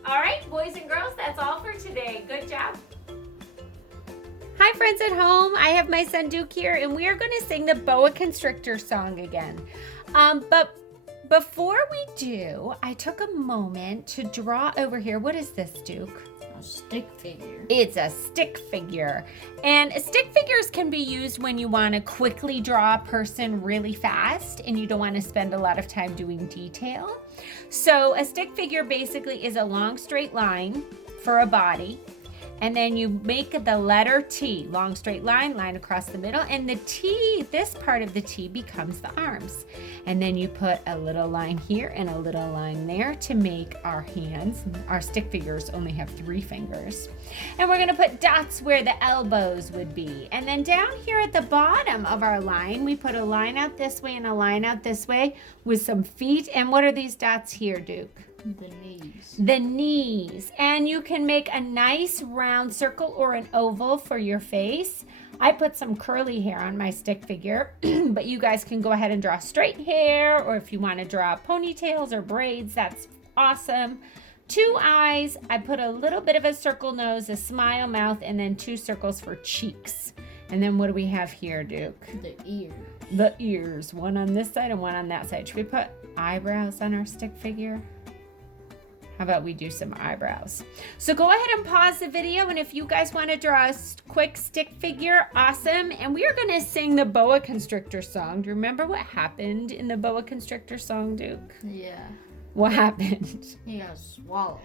All right, boys and girls, that's all for today. Good job. Hi, friends at home. I have my son Duke here, and we are going to sing the boa constrictor song again. But before we do, I took a moment to draw over here. What is this, Duke? A stick figure. It's a stick figure. And stick figures can be used when you want to quickly draw a person really fast and you don't want to spend a lot of time doing detail. So a stick figure basically is a long straight line for a body. And then you make the letter T, long straight line across the middle, and the T, this part of the T becomes the arms. And then you put a little line here and a little line there to make our hands. Our stick figures only have 3 fingers. And we're gonna put dots where the elbows would be. And then down here at the bottom of our line, we put a line out this way and a line out this way with some feet. And what are these dots here, Duke? The knees. The knees. And you can make a nice round circle or an oval for your face. I put some curly hair on my stick figure, but you guys can go ahead and draw straight hair, or if you want to draw ponytails or braids, that's awesome. 2 eyes. I put a little bit of a circle nose, a smile mouth, and then 2 circles for cheeks. And then what do we have here, Duke? The ear. The ears. One on this side and one on that side. Should we put eyebrows on our stick figure? How about we do some eyebrows? So go ahead and pause the video, and if you guys want to draw a quick stick figure, awesome. And we are going to sing the boa constrictor song. Do you remember what happened in the boa constrictor song, Duke? Yeah. What happened? He got swallowed.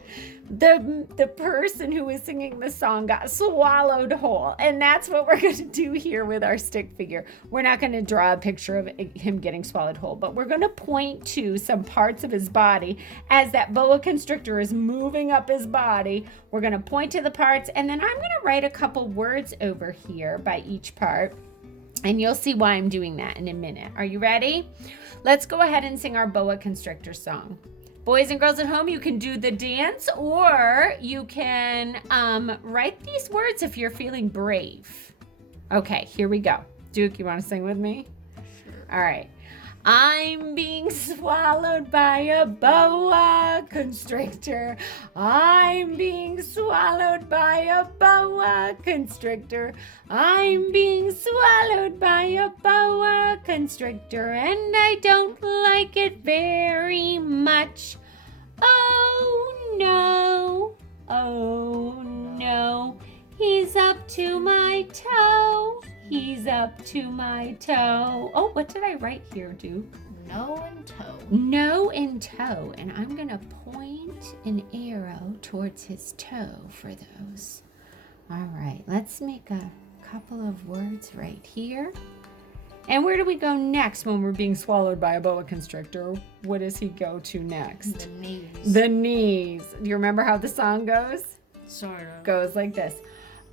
The person who was singing the song got swallowed whole. And that's what we're going to do here with our stick figure. We're not going to draw a picture of him getting swallowed whole, but we're going to point to some parts of his body as that boa constrictor is moving up his body. We're going to point to the parts, and then I'm going to write a couple words over here by each part. And you'll see why I'm doing that in a minute. Are you ready? Let's go ahead and sing our boa constrictor song. Boys and girls at home, you can do the dance, or you can write these words if you're feeling brave. Okay, here we go. Duke, you want to sing with me? Sure. All right. I'm being swallowed by a boa constrictor. I'm being swallowed by a boa constrictor. I'm being swallowed by a boa constrictor, and I don't like it very much. Oh no, oh no, he's up to my toe. He's up to my toe. Oh, what did I write here, Duke? No and toe. No and toe. And I'm going to point an arrow towards his toe for those. All right, let's make a couple of words right here. And where do we go next when we're being swallowed by a boa constrictor? What does he go to next? The knees. The knees. Do you remember how the song goes? Sort of. Goes like this.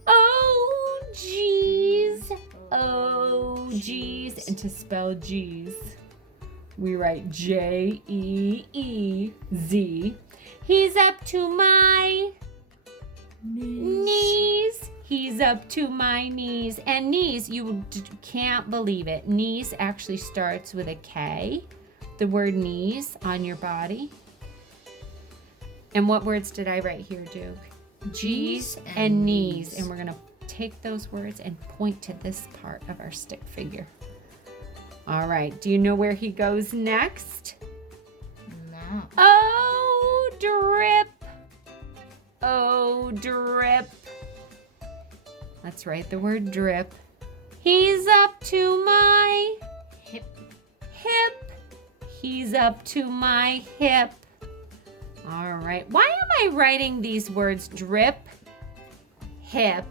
Oh, geez. Oh, geez. And to spell geez, we write J-E-E-Z. He's up to my knees. He's up to my knees. And knees, you can't believe it. Knees actually starts with a K. The word knees on your body. And what words did I write here, Duke? G's and knees. And we're going to take those words and point to this part of our stick figure. All right. Do you know where he goes next? No. Oh, drip. Oh, drip. Let's write the word drip. He's up to my Hip. hip. He's up to my hip. All right. Why am I writing these words drip, hip,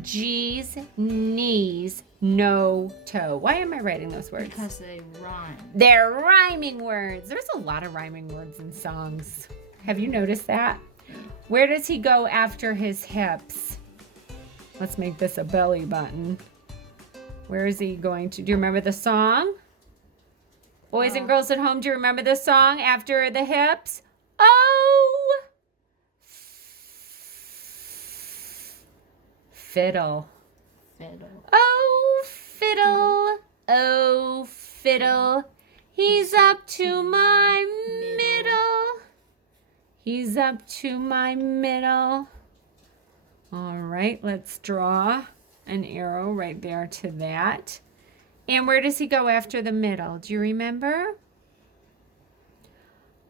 G's, knees, no toe? Why am I writing those words? Because they rhyme. They're rhyming words. There's a lot of rhyming words in songs. Have you noticed that? Where does he go after his hips? Let's make this a belly button. Where is he going to? Do you remember the song? Boys and girls at home, do you remember the song after the hips? Oh! Fiddle. Fiddle. Oh, fiddle. Oh, fiddle. He's up to my middle. He's up to my middle. All right, let's draw an arrow right there to that. And where does he go after the middle? Do you remember?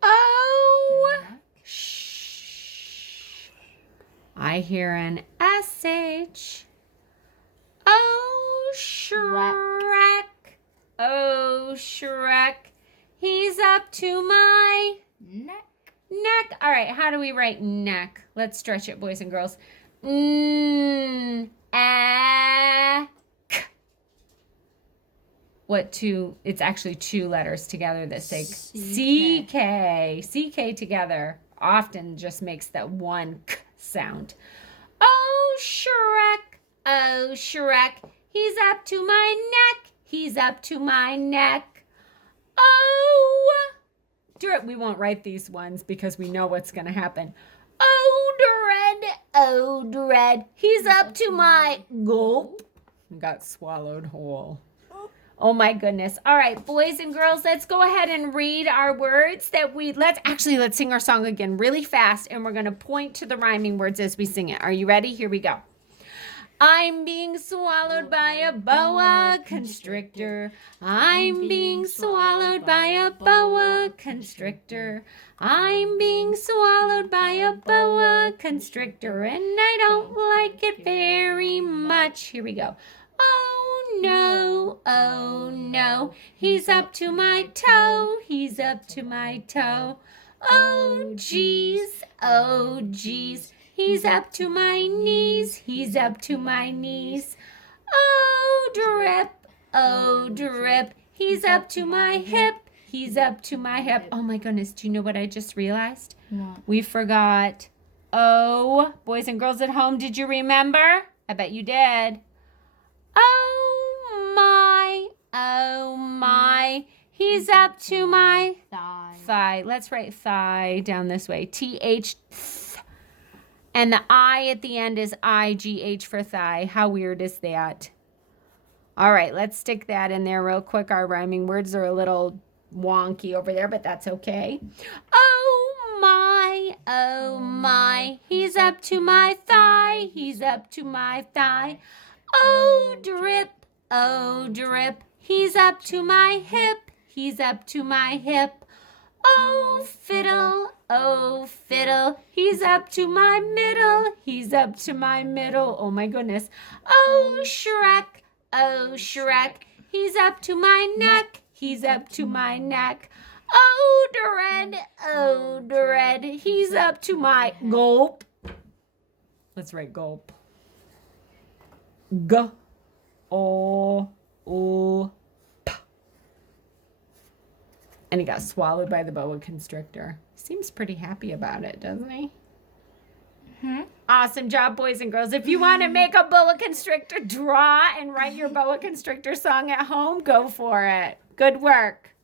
Oh, shh. I hear an SH. Oh, Shrek. Oh, Shrek. He's up to my Neck. neck. All right, how do we write neck? Let's stretch it, boys and girls. What two? It's actually two letters together that say CK. CK together often just makes that one K sound. Oh, Shrek. Oh, Shrek. He's up to my neck. He's up to my neck. Oh, we won't write these ones because we know what's going to happen. Oh, dread, he's up to my gulp. Got swallowed whole. Oh my goodness. All right, boys and girls, let's go ahead and read our words let's sing our song again really fast, and we're going to point to the rhyming words as we sing it. Are you ready? Here we go. I'm being swallowed by a boa constrictor. I'm being swallowed by a boa constrictor. I'm being swallowed by a boa constrictor, and I don't like it very much. Here we go. Oh no, he's up to my toe. He's up to my toe. Oh geez, he's up to my knees. He's up to my knees. Oh drip, he's up to my hip. He's up to my hip. Oh my goodness, do you know what I just realized? What? We forgot. Oh, boys and girls at home, did you remember? I bet you did. Oh my, he's up to my thigh. Let's write thigh down this way. TH. And the I at the end is IGH for thigh. How weird is that? All right, let's stick that in there real quick. Our rhyming words are a little wonky over there, but that's okay. Oh my, he's up to my thigh. He's up to my thigh. Oh drip, he's up to my hip. He's up to my hip. Oh fiddle, he's up to my middle. He's up to my middle. Oh my goodness. Oh Shrek, he's up to my neck. He's up to my neck. Oh dread, he's up to my gulp. Let's write gulp. G, O, U, P. And he got swallowed by the boa constrictor. Seems pretty happy about it, doesn't he? Mm-hmm. Awesome job, boys and girls. If you want to make a boa constrictor, draw and write your boa constrictor song at home, go for it. Good work.